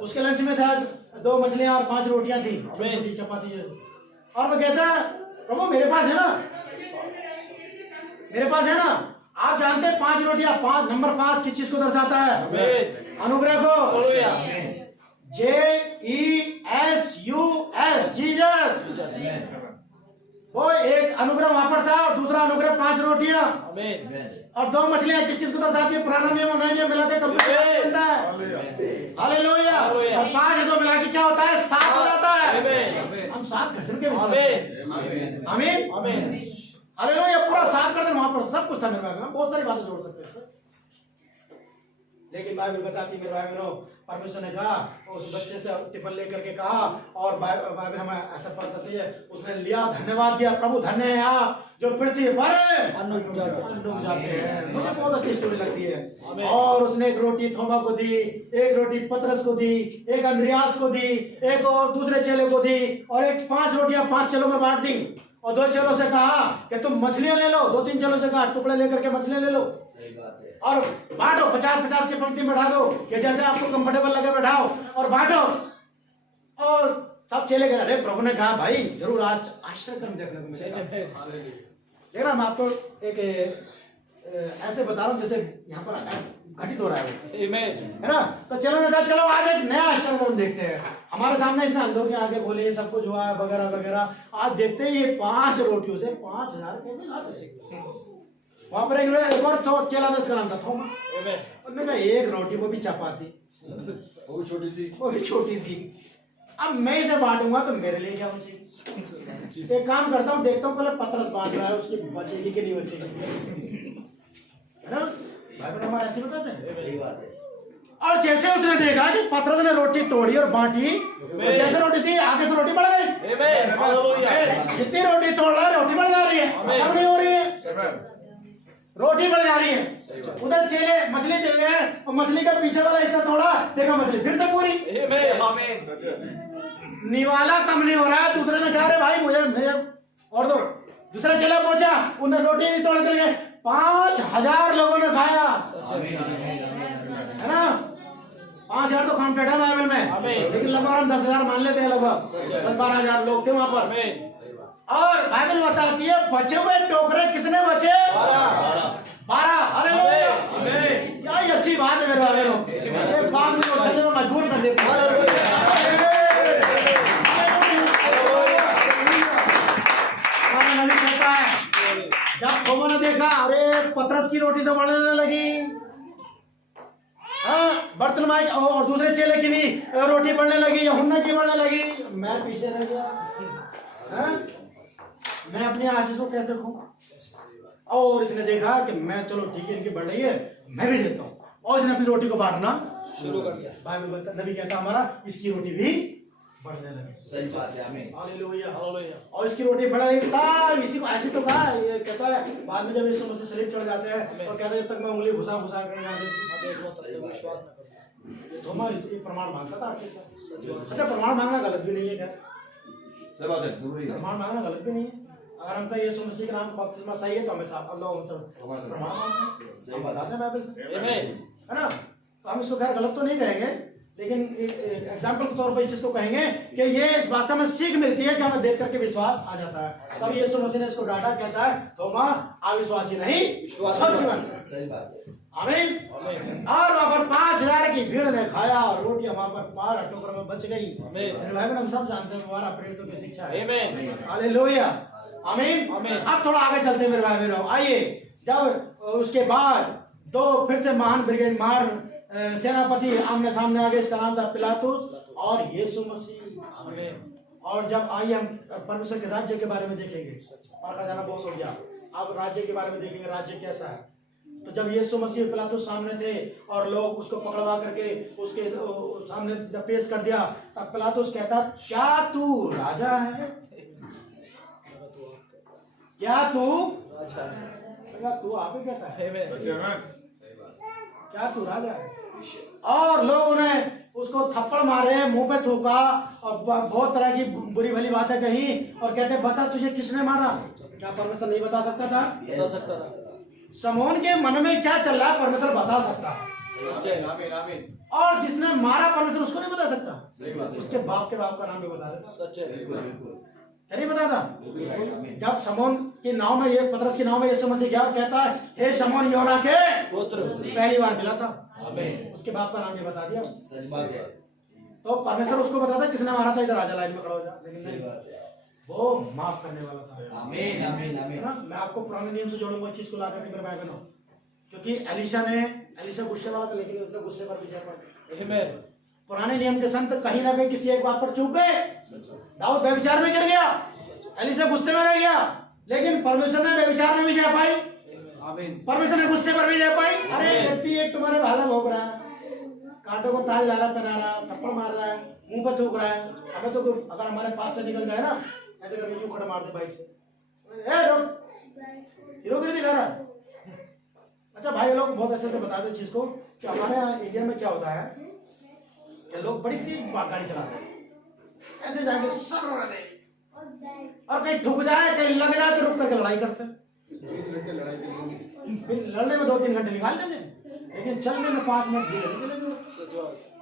उसके लंच में शायद 2 मछलियां और 5 रोटियां थी, छोटी चपाती जैसी, और वो कहता है प्रभु मेरे पास है ना, मेरे पास है ना। आप जानते हैं 5 रोटियां, 5 नंबर 5 किस चीज को दर्शाता है? अनुग्रह को। JESUS, Jesus. वो एक अनुग्रह वहां पर था, और दूसरा अनुग्रह 5 रोटियां और 2 मछलियां किस चीज को दर्शाती है? पुराना नियम और नया नियम मिला के कंप्लीट बनता है। हालेलुया। और 5 और 2 मिला के क्या होता है? 7 हो जाता है। हम 7 घर्षण के विश्वास। आमीन। हालेलुया। पूरा 7 कर दें, वहां पर सब कुछ था मेरे भाई बहनों, बहुत सारी बातें जोड़ सकते हैं। लेकिन बाइबल बताती मेरे भाई बहनों, परमेश्वर ने कहा, उस बच्चे से टिफिन लेकर के कहा, और बाइबल हमें ऐसा बताती है, उसने लिया, धन्यवाद दिया, प्रभु धन्य है आप जो पृथ्वी पर अन्न उग जाते हैं। मुझे बहुत अच्छी स्टोरी लगती है। और उसने एक रोटी थोमा को दी, एक रोटी पतरस को दी, एक अंद्रियास को दी, एक और दूसरे चेले को दी, और एक 5 रोटियां 5 चेलों में बांट दी। और 2 चेलों से कहा कि तुम मछलियां ले लो, 2-3 चेलों से कहा टुकड़े लेकर के मछलियां ले लो और बांटो, 50-50 की पंक्ति में बैठा दो, कि जैसे आपको कंफर्टेबल लगे बैठाओ और बांटो। और सब चले गए। अरे प्रभु ने कहा भाई जरूर आज आश्चर्य देखने को मिलेगा। देख रहा मैं आपको एक ऐसे बता रहा हूँ जैसे यहाँ पर घटित हो रहा है ना। तो चलो मैं कहा चलो आज एक नया आश्चर्य देखते हैं। हमारे सामने इसने अंधों के आगे खोले, सब कुछ हुआ वगैरह वगैरह। आज देखते हैं ये 5 रोटियों से 5,000 कैसे ला सकते। वहां पर एक और चेला था, इसका नाम था थोमा। उन्होंने कहा एक रोटी, वो भी चपाती, वो भी छोटी सी। अब मैं इसे बांटूंगा तो मेरे लिए क्या बचेगी? एक काम करता हूँ, देखता हूँ पहले पतरस बांट रहा है, उसकी बचेगी कि नहीं बचेगी, है ना। भाई बहन हमारे ऐसे बताते हैं। सही बात है। और जैसे उसने देखा कि पतरस ने रोटी तोड़ी और बांटी, जैसे रोटी थी आगे से रोटी बढ़ गई। जितनी रोटी तोड़ रहा है रोटी बढ़ जा रही है, खत्म नहीं हो रही है, रोटी बढ़ जा रही है। उधर चेले मछली दे रहे हैं, और मछली का पीछे वाला हिस्सा थोड़ा, देखा मछली फिर से पूरी। निवाला कम नहीं हो रहा है। दूसरे ने कहा अरे भाई मुझे और दो। दूसरा चेला पहुंचा, उन्हें रोटी तोड़ कर गए, 5,000 लोगों ने खाया, है ना। 5,000 तो काउंटेड है बाइबल में, लेकिन लगभग हम 10,000 मान लेते हैं, लगभग 10-12,000 लोग थे वहां पर। और बाइबल बताती है बचे हुए टोकरे कितने बचे? 12। अरे क्या ही अच्छी बात है मेरे भाई, ये बात मुझे चलने में मजबूर कर देती है। नबी कहता है जब थोमा ने देखा, अरे पतरस की रोटी तो बढ़ने लगी, बर्तलमाई और दूसरे चेले की भी रोटी बढ़ने लगी, यूहन्ना की बढ़ने लगी, मैं पीछे रह गया। मैं अपनी आशीष को कैसे खो? और इसने देखा कि मैं चलो ठीक है, इनकी बढ़ रही है, मैं भी देता हूँ, और इसने अपनी रोटी को बांटना शुरू कर दिया। बाइबल नबी कहता हमारा इसकी रोटी भी बढ़ने लगी। सही बात है, आमीन। हालेलुया। और इसकी रोटी बढ़ा इसी को ऐसे तो कहा, ये कहता है बाद में जब यीशु मसीह शरीर चढ़ जाते हैं और कहते हैं जब तक मैं उंगली घुसा करने थोमा ये प्रमाण मांगता था। अच्छा, प्रमाण मांगना गलत भी नहीं है क्या? सही बात है, जरूरी है। प्रमाण मांगना गलत भी नहीं है। अगर हमका यीशु मसीह के नाम का बपतिस्मा सही है तो हमें साफ अल्लाह प्रमाण मांगते हैं, हम बताते हैं बाइबल से, है ना? तो हम इसको खैर गलत तो नहीं कहेंगे, लेकिन एग्जाम्पल के तौर पर इस चीज को कहेंगे कि ये वास्तव में सीख मिलती है कि हमें देख करके विश्वास आ जाता है। तब यीशु मसीह ने इसको डांटा, कहता है थोमा अविश्वासी नहीं विश्वासी बन। सही बात है, आमीन। और वहां पर 5,000 की भीड़ ने खाया और रोटियां वहां पर 12 टोकरों में बच गई। भाई हम सब जानते हैं 12 प्रेरितों की शिक्षा है। हालेलुया, आमीन। अब थोड़ा आगे चलते मेरे भाई बहनों, आइए। जब उसके बाद दो फिर से महान ब्रिगेड सेनापति आमने सामने आ गए, इसका नाम था पिलातुस और यीशु मसीह। और जब आइए हम परमेश्वर के राज्य के बारे में देखेंगे, पढ़ा जाना बहुत हो गया, अब राज्य के बारे में देखेंगे, राज्य कैसा है। तो जब यीशु मसीह पिलातुस सामने थे और लोग उसको पकड़वा करके उसके सामने जब पेश कर दिया, तब पिलातुस कहता क्या तू राजा है? क्या तू आप ही कहता है क्या तू राजा है? और लोगों ने उसको थप्पड़ मारे, मुंह पे थूका और बहुत तरह की बुरी भली बातें कही और कहते बता तुझे किसने मारा? क्या परमेश्वर नहीं बता सकता था? बता सकता था। समोन के मन में क्या चल रहा है परमेश्वर बता सकता है, और जिसने मारा परमेश्वर उसको नहीं बता सकता, उसके बाप के बाप का नाम भी बता देता। नहीं पता था? जब समोन की नाव में, ये पतरस की नाव में यीशु मसीह गया, कहता है हे समोन योना के पुत्र, पहली बार मिला था, उसके बाप का नाम भी बता दिया। सही बात है। तो परमेश्वर उसको बताता किसने मारा था, इधर राजा लाइन में खड़ा हो जा, लेकिन नहीं, वो माफ करने वाला था। आमीन आमीन आमीन। मैं आपको पुराने नियम से जोड़ूंगा इस चीज को लाकर मेरे भाई बहनों, क्योंकि एलिशा गुस्से वाला था, लेकिन उसने गुस्से पर विजय पाई। पुराने नियम के संत कहीं ना कहीं किसी एक बात पर चूक गए। दाऊद व्यभिचार में गिर गया, एलिशा गुस्से में रह गया, लेकिन परमेश्वर ने व्यभिचार में विजय पाई, परमेश्वर ने गुस्से पर विजय पाई। अरे व्यक्ति एक तुम्हारे भाला भोग रहा है, कांटों को ताज ला रहा, पहना रहा, थप्पड़ मार रहा है, मुंह पे थूक रहा है, हमें तो अगर हमारे पास से निकल जाए ना, ऐसे करके क्यों खड़ा मार दे बाइक से, हीरोगिरी दिखा रहा है। अच्छा भाई, लोग बहुत अच्छे से बता दें चीज को कि हमारे यहाँ इंडिया में क्या होता है कि लोग बड़ी तेज गाड़ी चलाते हैं, ऐसे जाएंगे सर और कहीं ठुक जाए, कहीं लग जाए तो रुक करके लड़ाई करते हैं। लड़ने में 2-3 घंटे निकाल लेंगे, लेकिन चलने में 5 मिनट धीरे निकलेंगे।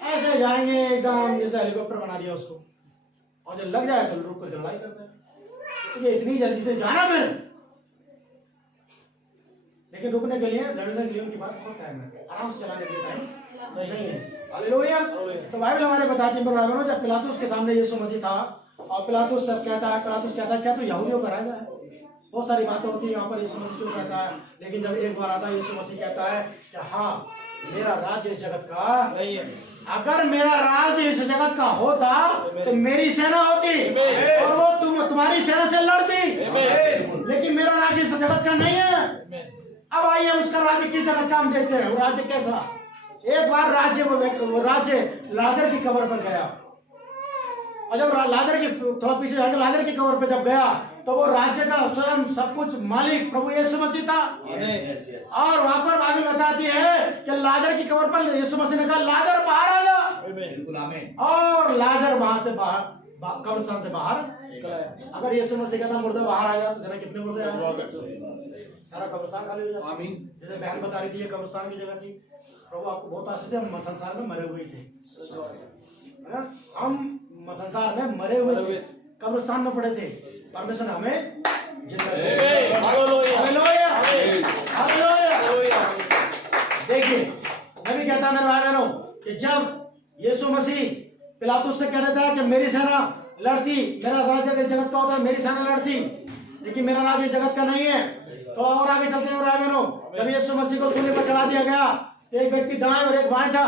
ऐसे जाएंगे एकदम जैसे हेलीकॉप्टर बना दिया उसको, और जब लग जाए तो रुक करके लड़ाई करते हैं। तो ये इतनी जल्दी से जाना फिर, लेकिन रुकने के लिए, लड़ने के लिए उनके पास बहुत टाइम है, आराम से चलाने के लिए टाइम नहीं है। हालेलुया। तो बाइबल हमारे बताती है भाई बहनों, जब पिलातुस के सामने यीशु मसीह था और पिलातुस सब कहता है, पिलातुस कहता है क्या तू यहूदियों का राजा है? बहुत सारी बातें होती है यहाँ पर, यीशु मसीह चुप रहता है, लेकिन जब एक बार आता है यीशु मसीह कहता है कि हाँ मेरा राज्य इस जगत का नहीं है, अगर मेरा राज्य इस जगत का होता तो मेरी सेना होती और वो तुम्हारी सेना से लड़ती, लेकिन मेरा राज्य इस जगत का नहीं है। अब आइए उसका राज्य किस जगत का हम देखते हैं, वो राज्य कैसा। एक बार वो राज्य लाजर की कब्र पर गया, और जब लाजर की थोड़ा पीछे जाकर लाजर की कब्र पर जब गया तो वो राज्य का स्वयं सब कुछ मालिक प्रभु यीशु मसीह था। और वहां पर बाइबल बताती है कि लाजर की कब्र पर यीशु मसीह ने कहा लाजर बाहर आ जा, और लाजर वहां से बाहर कब्रिस्तान से बाहर। अगर यीशु मसीह कहता मुर्दा बाहर आ जा तो जना कितने मुर्दे आए, सारा कब्रिस्तान खाली हो जाता। जैसे बहन बता रही थी ये कब्रिस्तान की जगह थी, प्रभु आपको बहुत आशीष दे। हम संसार में मरे हुए थे, है ना? हम संसार में मरे हुए थे, कब्रिस्तान में पड़े थे। परमेश्वर ने हमें जिंदा किया। Hallelujah, hallelujah. देखिए, नबी कहता है मेरे भाई बहनों कि जब यीशु मसीह पिलातुस से कह रहा था कि मेरी सेना लड़ती, मेरा राज्य जगत का होता है, मेरी सेना लड़ती, लेकिन मेरा राज्य जगत का नहीं है। तो और आगे चलते हैं भाई बहनों, जब यीशु मसीह को सूली पर चढ़ा दिया गया, एक व्यक्ति दाएं और एक बाएं था।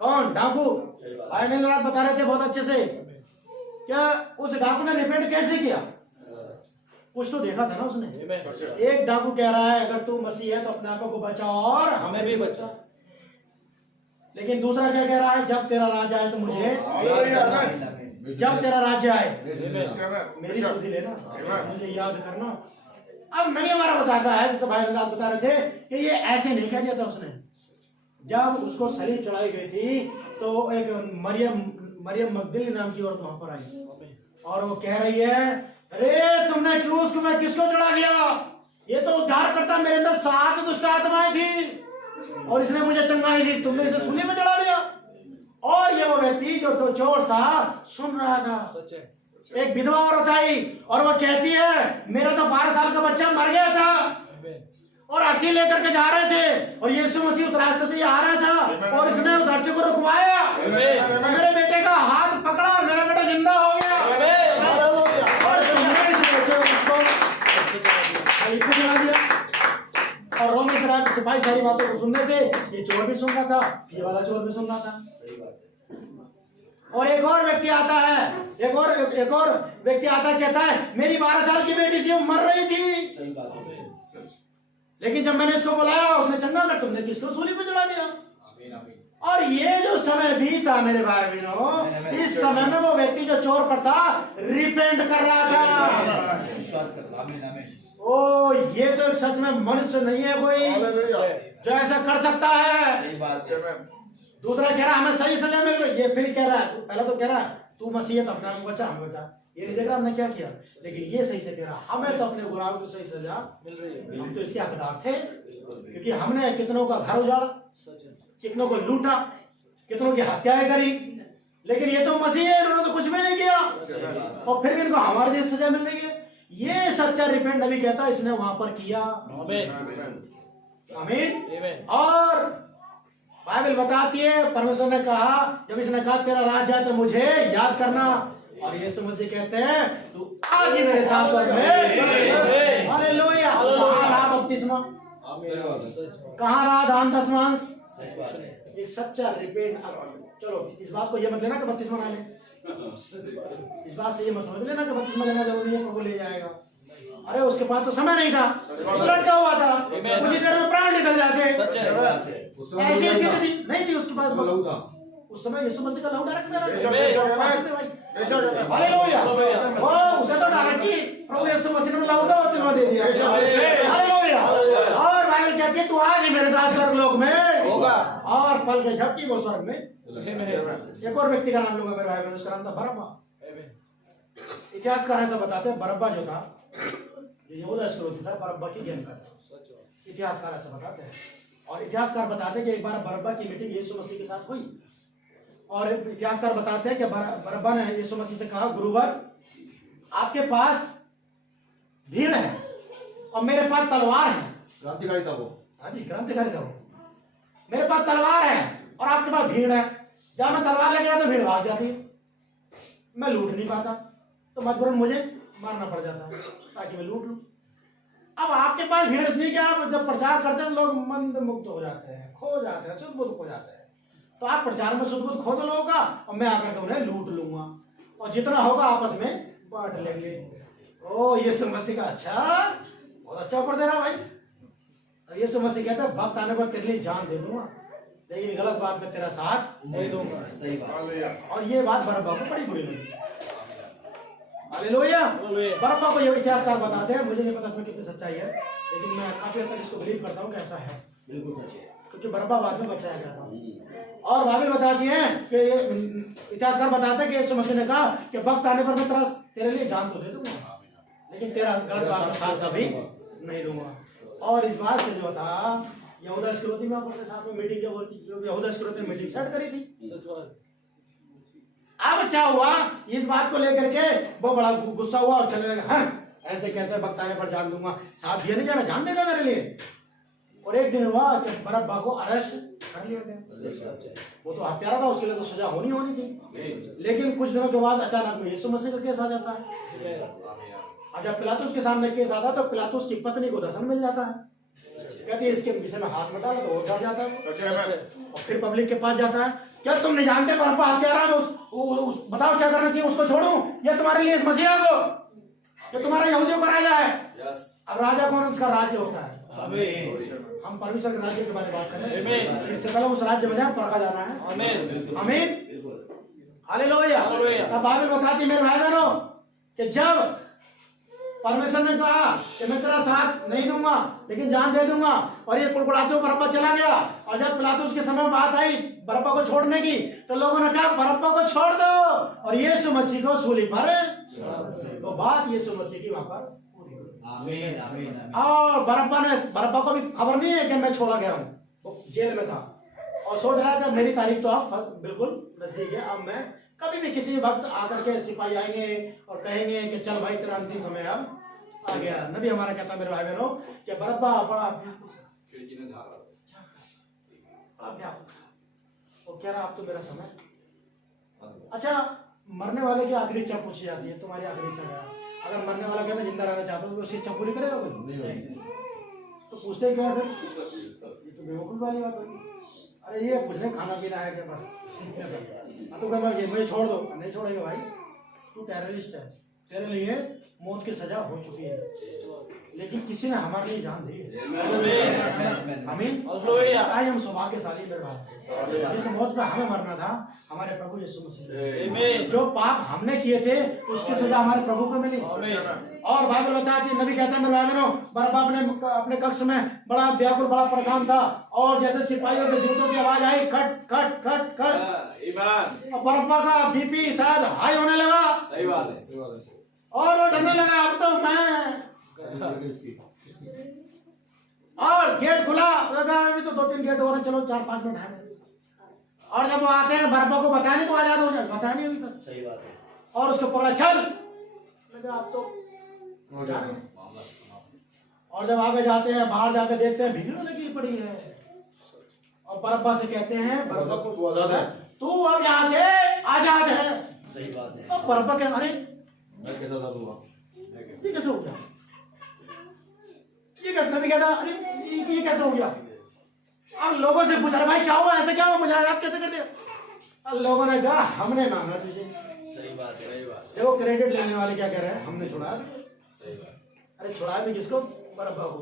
कौन? डाकू। भाई ने रात बता रहे थे बहुत अच्छे से। क्या उस डाकू ने रिपेंट कैसे किया? कुछ तो देखा था ना उसने। एक डाकू कह रहा है अगर तू मसीह है तो अपने आप को बचा और हमें भी बचा। लेकिन दूसरा क्या कह रहा है? जब तेरा राज्य आए तो मुझे, जब तेरा राज्य आए मेरी सुधि लेना, मुझे याद करना। अब नबी हमारा बताता है, जैसे भाई रात बता रहे थे कि ये ऐसे नहीं कह दिया था उसने। जब उसको सलीब चढ़ाई गई थी तो एक मरियम मगदली नाम की औरत वहां पर आई और वो कह रही है, अरे तुमने क्रूस को मैं किसको चढ़ा दिया? ये तो उद्धार करता, मेरे अंदर 7 दुष्ट आत्माएं थी और इसने मुझे चंगाई दी, तुमने इसे सूली में चढ़ा दिया। और ये वो व्यक्ति जो चोर था सुन रहा था। एक विधवा औरत आई और वो कहती है मेरा तो 12 साल का बच्चा मर गया था और अर्थी लेकर के जा रहे थे और यीशु मसीह उस रास्ते से आ रहा था और इसने उस अर्थी को रुकवाया, मेरे बेटे का हाथ पकड़ा, मेरा बेटा जिंदा हो गया। और तुमने इस बेटे को सलीब पे चढ़ा दिया। और रोमी सिपाही सारी बातों को सुन रहे थे। ये चोर भी सुन रहा था, ये वाला चोर भी सुन रहा था। और एक और व्यक्ति आता है, एक और व्यक्ति आता कहता है मेरी 12 साल की बेटी थी, वो मर रही थी, लेकिन जब मैंने इसको बुलाया उसने चंगा कर, तुमने किसको सूली पे चढ़ा दिया। और ये जो समय भी था मेरे भाई बहनों, इस समय में वो व्यक्ति जो चोर पर था रिपेंट कर रहा था। ओ ये तो सच में मनुष्य नहीं है कोई जो ऐसा कर सकता है। दूसरा कह रहा हमें सही सजा मिल रही, ये फिर कह रहा है, पहला तो कह रहा है तू मसीह है तो अपना बचा, हमें बचा। ये नहीं देख रहा हमने क्या किया, लेकिन ये सही से कह रहा हमें तो अपने गुनाहों की सही सजा मिल रही है। हम तो इसके हकदार थे क्योंकि हमने कितनों का घर उजाड़ा, कितनों को लूटा, कितनों की हत्याएं करी, लेकिन ये तो मसीह है, इन्होंने तो कुछ भी नहीं किया और फिर भी इनको हमारे जैसी सजा मिल रही है। ये सच्चा रिपेंट नबी कहता इसने वहां पर किया। आमीन। और बाइबल बताती है परमेश्वर ने कहा, जब इसने कहा तेरा राज्य है तो मुझे याद करना, और यीशु मसीह कहते हैं तू आज ही मेरे साथ स्वर्ग में। हालेलुया। कहाँ रहा बपतिस्मा, कहाँ रहा दान दशमांश? एक सच्चा रिपेंट। चलो इस बात को ये मत लेना कि बपतिस्मा ना ले, इस बात से ये मत समझ लेना कि बपतिस्मा लेना जरूरी है, प्रभु ले जाएगा। अरे उसके पास तो समय नहीं था, लटका हुआ था, कुछ ही देर में प्राण निकल जाते। ऐसी स्थिति थी, नहीं थी उसके पास। उस समय यीशु मसीह का लहू डायरेक्ट मेरा हालेलुया। उसे तो डायरेक्ट ही प्रभु यीशु मसीह ने लहू का बपतिस्मा दे दिया। हालेलुया। और बाइबल कहती है तू आज ही मेरे साथ स्वर्ग लोक में होगा, और पल के झपकी वो स्वर्ग में। एक और व्यक्ति का नाम लूंगा मेरे भाई, उसका नाम था बरअब्बा। इतिहासकार ऐसा बताते हैं बरअब्बा जो था यहूदा इस्करियोती था, बरअब्बा की गैंग का था। इतिहासकार ऐसा बताते हैं। और इतिहासकार बताते हैं कि एक बार बरअब्बा की मीटिंग यीशु मसीह के साथ हुई और इतिहासकार बताते हैं कि बरअब्बा ने यीशु मसीह से कहा गुरुवर आपके पास भीड़ है और मेरे पास तलवार है। क्रांतिकारी था वो। हाँ जी, क्रांतिकारी था वो। मेरे पास तलवार है और आपके पास भीड़ है, जब मैं तलवार लेके आता तो भीड़ भाग जाती, मैं लूट नहीं पाता, तो मजबूरन मुझे मारना पड़ जाता ताकि मैं लूट लूं। अब आपके पास भीड़ इतनी कि आप जब प्रचार करते हैं लोग मंद मुक्त हो जाते हैं, खो जाते हैं, शुद्ध बुद्ध खो जाते हैं। तो आप प्रचार में शुद्ध बुद्ध खो दो लोगों का और मैं आकर के उन्हें लूट लूंगा और जितना होगा आपस में बांट लेंगे। ओ यीशु मसीह का अच्छा, बहुत अच्छा ऊपर दे रहा भाई। और यीशु मसीह कहता है वक्त आने पर तेरे लिए जान दे दूंगा, लेकिन गलत बात में तेरा साथ नहीं दूंगा। सही बात। और ये बात बरअब्बा को बड़ी बुरी लगी। हालेलुया। बरअब्बा को ये इतिहासकार बताते हैं, मुझे नहीं पता इसमें कितनी सच्चाई है, लेकिन मैं काफी हद तक इसको बिलीव करता हूँ कि ऐसा है। बिल्कुल सच है, क्योंकि बरअब्बा बाद में बचाया गया था। और बाइबल बताती है कि इतिहासकार बताते हैं कि यीशु मसीह ने कहा कि वक्त आने पर मैं तेरे लिए जान तो दे दूंगा, लेकिन तेरा गलत बात का साथ कभी नहीं दूंगा। और इस बात से जो था यहूदा इस्करियोती में अपने साथ में मीटिंग जब होती, यहूदा इस्करियोती ने मीटिंग सेट करी थी। अब क्या हुआ, इस बात को लेकर के वो बड़ा गुस्सा हुआ और चलने लगा। हाँ, ऐसे कहते हैं बख्ताने पर जान दूंगा, साथ दिया नहीं जाना, जान देगा मेरे लिए। और एक दिन हुआ कि बरअब्बा को अरेस्ट कर लिया गया। वो तो हत्यारा था, उसके लिए तो सजा होनी थी। लेकिन कुछ दिनों के बाद अचानक में यीशु मसीह का केस आ जाता है। और जब पिलातुस के सामने केस आता है तो पिलातुस की पत्नी को दर्शन मिल जाता है, कहती है इसके विषय में हाथ मत डालो, तो वो डर जाता है और फिर पब्लिक के पास जाता है। क्या तुम नहीं जानते बरअब्बा हत्यारा है, बताओ क्या करना चाहिए, उसको छोड़ूं या तुम्हारे लिए इस मसीहा को, ये तुम्हारा यहूदियों का राजा है। अब राजा कौन, उसका राज्य होता है। हम परमेश्वर के राज्य के बारे में बात कर रहे हैं। इससे पहले उस राज्य में जाए परखा जाना है। आमीन, हालेलुया। तब बाइबल बताती मेरे भाई बहनों कि जब परमेश्वर ने कहा कि मैं तेरा साथ नहीं दूंगा लेकिन जान दे दूंगा, और ये कुड़कुड़ाते हुए बरअब्बा चला गया। और जब पिलातुस के समय बात आई बरअब्बा को छोड़ने की, तो लोगों ने कहा बरअब्बा को छोड़ दो और यीशु मसीह को सूली पर, तो बात यीशु मसीह की वहां पर पूरी हुई। आमीन आमीन आमीन। और बरअब्बा को भी खबर नहीं है कि मैं छोड़ा गया हूँ, वो जेल में था और सोच रहा था मेरी तारीख तो अब बिल्कुल नजदीक है, अब मैं कभी भी किसी वक्त आकर के सिपाही आएंगे और कहेंगे कि चल भाई तेरा अंतिम समय अब आ गया। नबी हमारा कहता मेरे भाई बहनों कि बरअब्बा बड़ा वो कह रहा अब तो मेरा समय। अच्छा, मरने वाले की आखिरी इच्छा पूछी जाती है, तुम्हारी आखिरी इच्छा क्या है? अगर मरने वाला कहना जिंदा रहना चाहता हूँ तो उसकी इच्छा पूरी करेगा कोई? तो पूछते क्या फिर? ये तो बेवकूफ वाली बात होगी। अरे ये पूछने खाना पीना है क्या बस? तो क्या मुझे छोड़ दो, नहीं छोड़ेंगे भाई, तू टेररिस्ट है, तेरे लिए मौत की सजा हो चुकी है, लेकिन किसी ने हमारे लिए जान दी है। आमीन। आज हम सौभाग्यशाली मेरे भाई, जिस मौत पे हमें मरना था हमारे प्रभु यीशु मसीह, जो पाप हमने किए थे उसकी सजा हमारे प्रभु को मिली। और बाइबल बताती है, नबी कहता है मेरे भाई बहनों, बरअब्बा अपने कक्ष में बड़ा व्याकुल, बड़ा परेशान था, और जैसे सिपाहियों के जूतों की आवाज आई खट खट खट खट, और बरअब्बा का बीपी शायद हाई होने लगा। सही बात है। और वो डरने लगा, अब तो मैं, और गेट खुला, अभी तो 2-3 गेट हो रहे, चलो 4-5 मिनट है। और जब वो आते हैं बरअब्बा को बताया नहीं तो आजाद हो जाए, बताया नहीं अभी तक। सही बात है। और उसको पकड़ा, चल, लगा आप तो जाने। और जब आगे जाते हैं, बाहर जाकर देखते हैं भीड़ लगी पड़ी है, और बरअब्बा से कहते हैं बरअब्बा को तू आजाद है, तू अब यहाँ से आजाद है। सही बात है। तो बरअब्बा कह अरे मैं कैसा था दूंगा, ये कैसे हो गया, ये कैसे, नबी कहता अरे ये कैसे हो गया। अब लोगों से पूछा भाई क्या हुआ, ऐसे क्या हुआ, मुझे आजाद कैसे कर दिया। अब लोगों ने कहा हमने मांगा तुझे। सही बात है। सही बात। देखो क्रेडिट लेने वाले क्या कह रहे हैं, हमने छुड़ाया। सही बात। अरे छुड़ाया भी किसको, बरअब्बा को।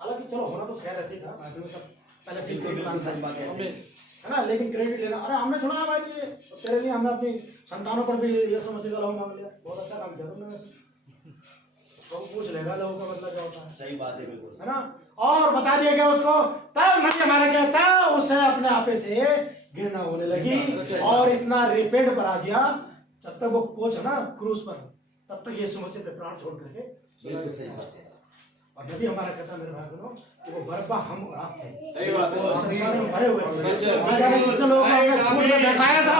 हालांकि चलो होना तो खैर ऐसे ही था, बाकी में सब पहले से ही प्लान है ना, लेकिन क्रेडिट लेना, अरे हमने छुड़ाया भाई तुझे, तेरे लिए हमने अपनी संतानों पर भी यीशु मसीह का लहू मांग लिया, बहुत अच्छा काम किया तुमने वैसे। तो पूछ लेगा लहू का मतलब क्या होता है। सही बात है, बिल्कुल है ना। और बता दिया गया उसको, तब नबी हमारे कहता उससे अपने आपे से घृणा होने लगी और इतना रेपेड पर आ गया, जब तक वो पहुंचा ना क्रूज पर, तब तक यीशु मसीह पे प्राण छोड़ करके बिल्कुल सही बात है। और नबी हमारा कहता मेरे भाई बहनों कि वो बरअब्बा हम और आप थे। सही बात है। संसार में भरे हुए ना जाने कितने लोगों को हमने झूठ में दिखाया था,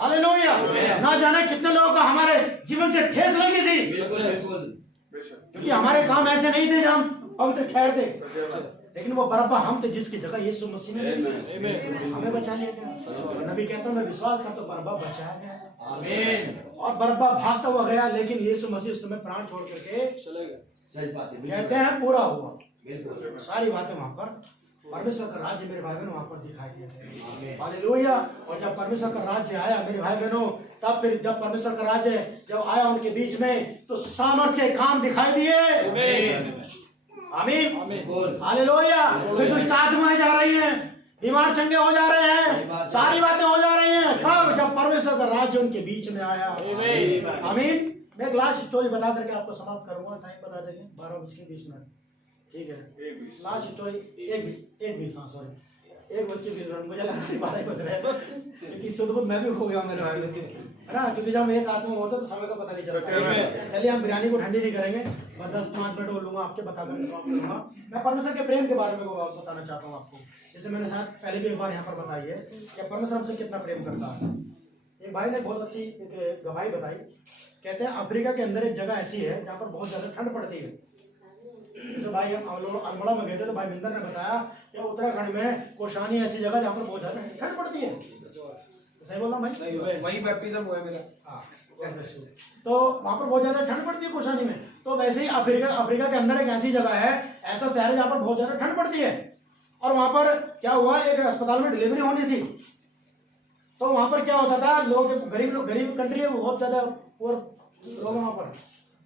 हालेलुया, ना जाने कितने लोगों को हमारे जीवन से ठेस लगी थी, बिल्कुल बिल्कुल। क्योंकि हमारे काम ऐसे नहीं थे जब हम पवित्र ठहरते, लेकिन वो बरअब्बा हम थे जिसकी जगह यीशु मसीह ने हमें बचा लिया गया। नबी कहता हूं मैं विश्वास करता हूं बरअब्बा बचाया गया। आमीन। और बरअब्बा भागता हुआ गया, लेकिन यीशु मसीह उस समय प्राण छोड़ करके चले गए। सही बात है, कहते हैं पूरा हुआ। बिल्कुल। सारी बातें वहां पर परमेश्वर का राज्य मेरे भाई बहनों वहां पर दिखाई दिया, हालेलुया। और जब परमेश्वर का राज्य आया मेरे भाई बहनों, तब फिर जब परमेश्वर का राज्य जब आया उनके बीच में, तो सामर्थ्य के काम दिखाई दिए। आमीन, हालेलुया। फिर दुष्ट आत्माएं जा रही हैं, बीमार चंगे हो जा रहे हैं, सारी बातें हो जा रही हैं। कब, जब परमेश्वर का राज्य उनके बीच में आया। आमीन। मैं एक लास्ट स्टोरी बता करके आपको समाप्त करूंगा, टाइम बता देंगे 12:20 मिनट, ठीक है। लास्ट स्टोरी एक 20 सॉरी 1:20 मुझे लगा कि 12 बज रहे हैं, लेकिन शुद्ध बुद्ध मैं भी खो गया मेरे भाई, है ना, क्योंकि जब एक आत्मा होता है तो समय का पता नहीं चलता। चलिए हम बिरयानी को ठंडी नहीं करेंगे, बस 10-5 मिनट बोलूंगा आपके बताकर समाप्त करूंगा। मैं परमेश्वर के प्रेम के बारे में बताना चाहता हूँ आपको, जैसे मैंने शायद पहले भी एक बार यहाँ पर बताई है कि परमेश्वर हमसे कितना प्रेम करता है। एक भाई ने बहुत अच्छी एक गवाही बताई, कहते हैं अफ्रीका के अंदर एक जगह ऐसी है जहाँ पर बहुत ज्यादा ठंड पड़ती है। जैसे भाई हम लोग अल्मोड़ा में गए थे तो भाई मिंदर ने बताया कि उत्तराखंड में कोशानी ऐसी जगह जहाँ पर बहुत ज्यादा ठंड पड़ती है। सही बोला भाई? वही बैप्टिज्म हुआ मेरा। हाँ, तो वहाँ पर बहुत ज्यादा ठंड पड़ती है कोशानी में। तो वैसे ही अफ्रीका के अंदर एक ऐसी जगह है, ऐसा शहर है जहाँ पर बहुत ज्यादा ठंड पड़ती है। और वहाँ पर क्या हुआ, एक अस्पताल में डिलीवरी होनी थी, तो वहाँ पर क्या होता था, लोग गरीब कंट्री है, बहुत ज्यादा पुअर लोग वहाँ पर।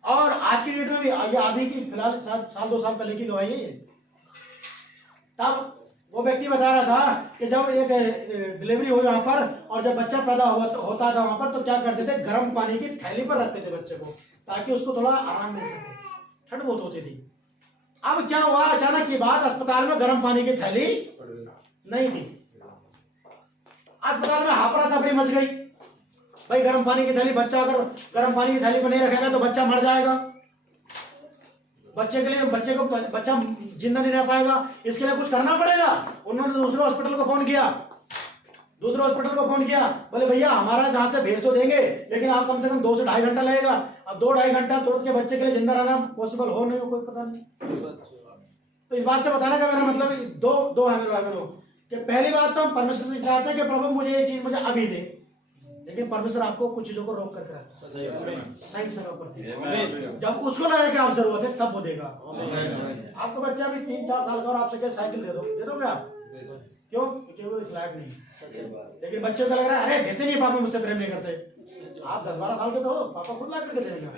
और आज की डेट में भी ये अभी की फिलहाल 1-2 साल पहले की गवाही है ये। तब वो व्यक्ति बता रहा था कि जब एक डिलीवरी हुई वहां पर और जब बच्चा पैदा होता था वहां पर, तो क्या करते थे, गर्म पानी की थैली पर रखते थे बच्चे को, ताकि उसको थोड़ा आराम मिल सके, ठंड बहुत होती थी। अब क्या हुआ, अचानक की बात, अस्पताल में गर्म पानी की थैली नहीं थी। अस्पताल में हाफरा तफरी मच गई, भाई गर्म पानी की थैली, बच्चा अगर गर्म पानी की थैली में नहीं रखेगा तो बच्चा मर जाएगा, बच्चे को बच्चा जिंदा नहीं रह पाएगा, इसके लिए कुछ करना पड़ेगा। उन्होंने दूसरे हॉस्पिटल को फोन किया, बोले भैया हमारा जहां से भेज तो देंगे, लेकिन आप कम से कम 2 से 2.5 घंटा लगेगा। अब 2-2.5 घंटा तुरंत के बच्चे के लिए जिंदा रहना पॉसिबल हो नहीं हो, कोई पता नहीं। तो इस बात से बताने का मेरा मतलब दो है मेरे भाई बहनों, कि पहली बात तो हम परमेश्वर से चाहते हैं कि प्रभु मुझे ये चीज मुझे अभी दे, लेकिन परमेश्वर आपको कुछ चीजों को रोक करके रखता है सही समय पर। जब उसको लगे कि आप जरूरत है तब वो देगा। आपको बच्चा भी 3-4 साल का और आपसे क्या साइकिल दे दोगे आप? क्यों? क्योंकि वो इस लायक नहीं। लेकिन बच्चों को लग रहा है अरे देते नहीं, पापा मुझसे प्रेम नहीं करते। आप 10-12 साल के तो हो, पापा खुद ला करके देंगे,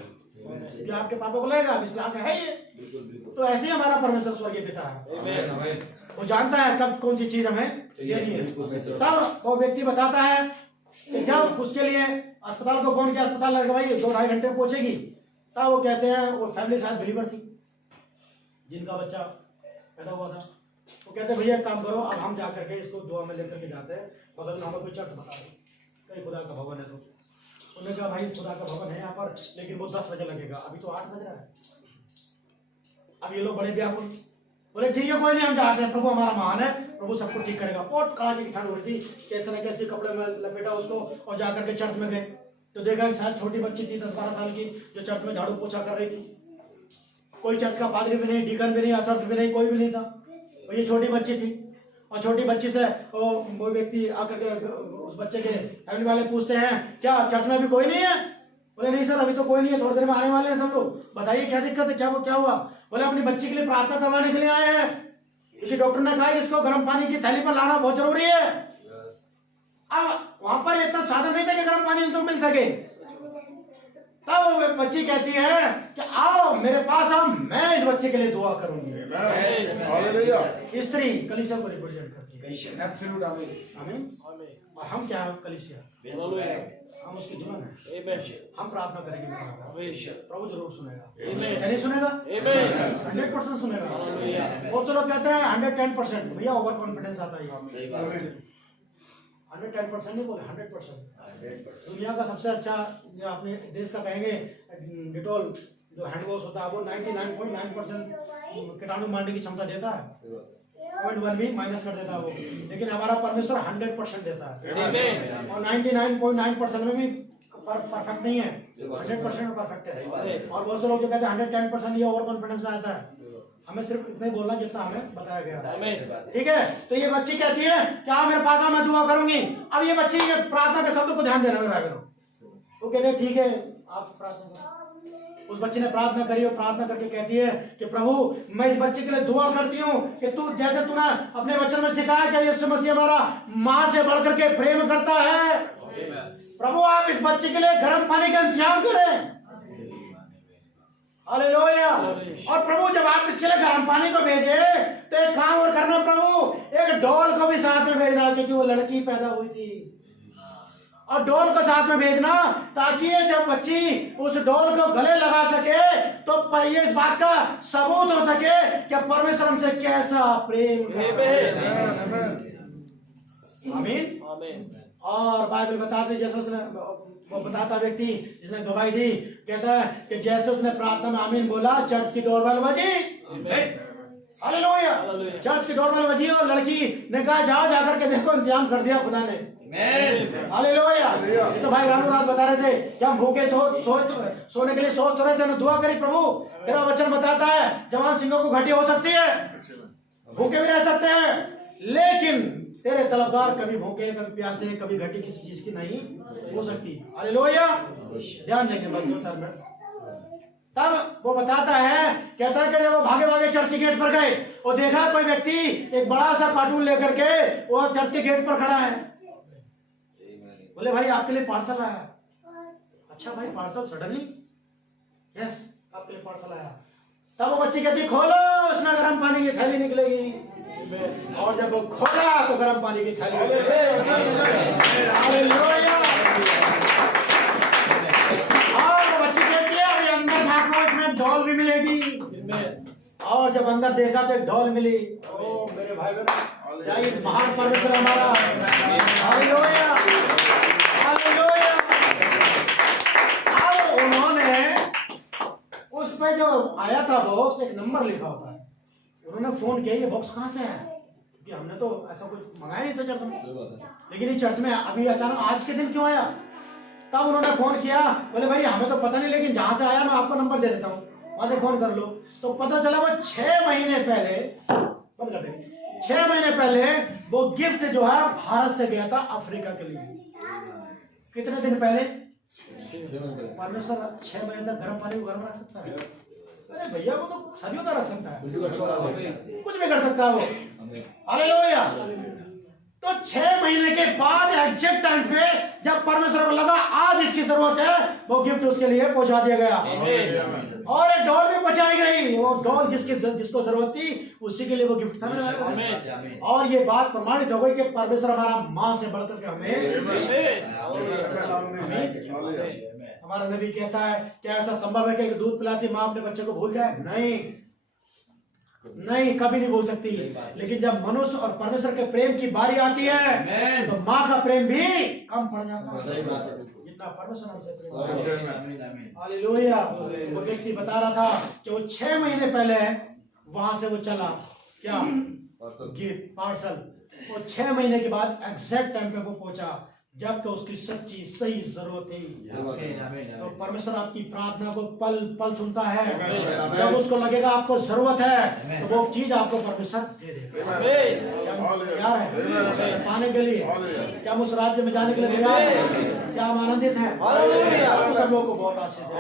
ये आपके पापा को लगेगा 20 लाख है ये। तो ऐसे ही हमारा परमेश्वर स्वर्गीय पिता है, वो जानता है कब कौन सी चीज हमें देनी है। तब वो व्यक्ति बताता है कि जब उसके लिए अस्पताल को फोन किया, अस्पताल लगा भाई 2-2.5 घंटे में पहुंचेगी, तब वो कहते हैं, वो फैमिली शायद बिलीवर थी जिनका बच्चा पैदा हुआ था, वो कहते हैं भैया काम करो, अब हम जा करके इसको दुआ में लेकर के जाते हैं, बगल में हमें कोई चर्च बता दो, कहीं खुदा का भवन है। तो उन्होंने कहा भाई खुदा का भवन है यहाँ पर, लेकिन वो 10 बजे लगेगा, अभी तो 8 बज रहा है। अब ये लोग बड़े व्याकुल, बोले ठीक है कोई नहीं, हम जाते हैं, प्रभु हमारा महान है, प्रभु सबको ठीक करेगा। बहुत कड़ाके की ठंड हो रही थी, कैसे न कैसे कपड़े में लपेटा उसको और जाकर के चर्च में गए, तो देखा शायद छोटी बच्ची थी 10-12 साल की, जो चर्च में झाड़ू पोछा कर रही थी। कोई चर्च का पादरी भी नहीं, डीकन भी नहीं, असर्स भी नहीं, कोई भी नहीं था, और ये छोटी बच्ची थी। और छोटी बच्ची से वो व्यक्ति आकर के उस बच्चे के फैमिली वाले पूछते हैं क्या चर्च में अभी कोई नहीं है? बोले नहीं सर अभी तो कोई नहीं है, थोड़ी देर में आने वाले हैं सब लोग, बताइए क्या दिक्कत है, क्या हुआ? बोले अपनी बच्ची के लिए प्रार्थना करवाने के लिए आए हैं, क्योंकि डॉक्टर ने कहा इसको गर्म पानी की थैली पर लाना बहुत जरूरी है। अब वहां पर इतना साधन नहीं था कि गर्म पानी उनको मिल सके। तब वो बच्ची कहती है कि आओ मेरे पास आओ, मैं इस बच्चे के लिए दुआ करूंगी। स्त्री कलीसिया को रिप्रेजेंट करती है। एब्सोल्यूट आमीन। आमीन। और हम क्या है कलीसिया, हम उसकी दुल्हन है, हम प्रार्थना करेंगे प्रभु जरूर सुनेगा, क्या नहीं सुनेगा? 100% सुनेगा। वो चलो कहते हैं 110%, भैया ओवर कॉन्फिडेंस आता है, 110% नहीं बोले 100%। दुनिया का सबसे अच्छा जो अपने देश का कहेंगे डिटॉल जो हैंड वॉश होता है वो 99.9% कीटाणु मारने की क्षमता देता है, 0.1 भी माइनस कर देता है वो, लेकिन हमारा परमेश्वर 100% देता है। और 99.9% में भी परफेक्ट नहीं है, 100% परफेक्ट है। और बहुत से लोग जो कहते हैं 110% ये ओवर कॉन्फिडेंस में आता है। हमें सिर्फ इतना ही बोलना जितना हमें बताया गया, ठीक है? तो ये बच्ची कहती है क्या मेरे पास आओ मैं दुआ करूंगी। अब ये बच्ची ये प्रार्थना के शब्द को ध्यान देना मेरा बहनों, वो कहते हैं ठीक है आप प्रार्थना करो। उस बच्ची ने प्रार्थना करी और प्रार्थना करके कहती है कि प्रभु मैं इस बच्चे के लिए दुआ करती हूँ कि तू जैसे तूने अपने बच्चों में सिखाया कि यीशु मसीह हमारा माँ से बढ़कर के प्रेम करता है, प्रभु आप इस बच्चे के लिए गर्म पानी का इंतजाम करें। हालेलुया। और प्रभु जब आप इसके लिए गर्म पानी को भेजे तो एक काम और करना प्रभु, एक डॉल को भी साथ में भेजना, क्योंकि वो लड़की पैदा हुई थी, और डॉल को साथ में भेजना ताकि ये जब बच्ची उस डॉल को गले लगा सके तो ये इस बात का सबूत हो सके कि परमेश्वर हमसे कैसा प्रेम करता है। आमीन। और बाइबल बताते जैसे उसने वो बताता व्यक्ति जिसने गवाही दी, कहता है कि जैसे उसने प्रार्थना में आमीन बोला, चर्च की डोरबेल बजी। हालेलुया। चर्च की डोरबेल बजी और लड़की ने कहा जाकर के देखो, इंतजाम कर दिया खुदा ने। हालेलुया। ये तो भाई रानू रात बता रहे थे कि हम भूखे सोने के लिए सोच तो रहे थे ना, दुआ करी प्रभु तेरा वचन बताता है जवान सिंहों को घटी हो सकती है, भूखे भी रह सकते हैं, लेकिन तेरे तलबदार कभी भूखे, कभी प्यासे, कभी घटी किसी चीज की नहीं हो सकती। हालेलुया। ध्यान देंगे बच्चों सर में। तब वो बताता है, कहता है कि जब वो भागे भागे चर्च के गेट पर गए और देखा कोई व्यक्ति एक बड़ा सा कार्टून लेकर के वो चर्च के गेट पर खड़ा है। बोले भाई आपके लिए पार्सल आया। अच्छा भाई पार्सल सडनली? यस आपके लिए पार्सल आया। तब वो बच्ची कहती खोलो, उसमें गर्म पानी की थैली निकलेगी। और जब वो खोला तो गर्म पानी की थैली। हालेलुया। और वो बच्ची कहती है अभी अंदर झांको, इसमें डॉल भी मिलेगी। और जब अंदर देखा तो एक डॉल मिली। ओ मेरे भाई बहन, जाइए महान परमेश्वर हमारा। हालेलुया। हालेलुया। अब उन्होंने उस पे जो आया था बॉक्स, एक नंबर लिखा होता है। उन्होंने फोन किया ये बॉक्स कहाँ से है, क्योंकि हमने तो ऐसा कुछ मंगाया नहीं था चर्च में, लेकिन ये चर्च में अभी अचानक आज के दिन क्यों आया। तब उन्होंने फोन किया, बोले भाई हमें तो पता नहीं, लेकिन जहां से आया मैं आपको नंबर दे देता हूँ, वहां से फोन कर लो। तो पता चला वो 6 महीने पहले, बंद कर दे, 6 महीने पहले वो गिफ्ट जो है भारत से गया था अफ्रीका के लिए। कितने दिन पहले? परमेश्वर 6 महीने तक गर्म पानी को गर्म रख सकता है? अरे भैया वो तो सदियों तक रख सकता है, कुछ भी कर सकता है वो। हालेलुया। तो 6 महीने के बाद एग्जैक्ट टाइम पे जब परमेश्वर को लगा आज इसकी जरूरत है, वो गिफ्ट उसके लिए पहुंचा दिया गया। और एक डॉल भी पहुंचाई गई। वो डॉल जिसको जरूरत थी उसी के लिए वो गिफ्ट था। और ये बात प्रमाणित हो गई कि परमेश्वर हमारा माँ से बढ़कर के हमारा नबी कहता है क्या ऐसा संभव है कि दूध पिलाती माँ अपने बच्चे को भूल जाए? नहीं, कभी नहीं भूल सकती। लेकिन जब मनुष्य और परमेश्वर के प्रेम की बारी आती है तो माँ का प्रेम भी कम पड़ जाता है जितना परमेश्वर हमसे प्रेम। हालेलुया। वो व्यक्ति बता रहा था कि वो 6 महीने पहले वहां से वो चला, क्या गिफ्ट पार्सल, वो 6 महीने के बाद एग्जैक्ट टाइम पे वो पहुंचा जब तो उसकी सच्ची सही जरूरत थी। तो परमेश्वर आपकी प्रार्थना को पल पल सुनता है। जब उसको लगेगा आपको जरूरत है तो वो चीज आपको परमेश्वर दे देगा। तैयार है पाने के लिए? क्या हम उस राज्य में जाने के लिए तैयार हैं? क्या हम आनंदित हैं? सब लोगों को बहुत आशीष दे।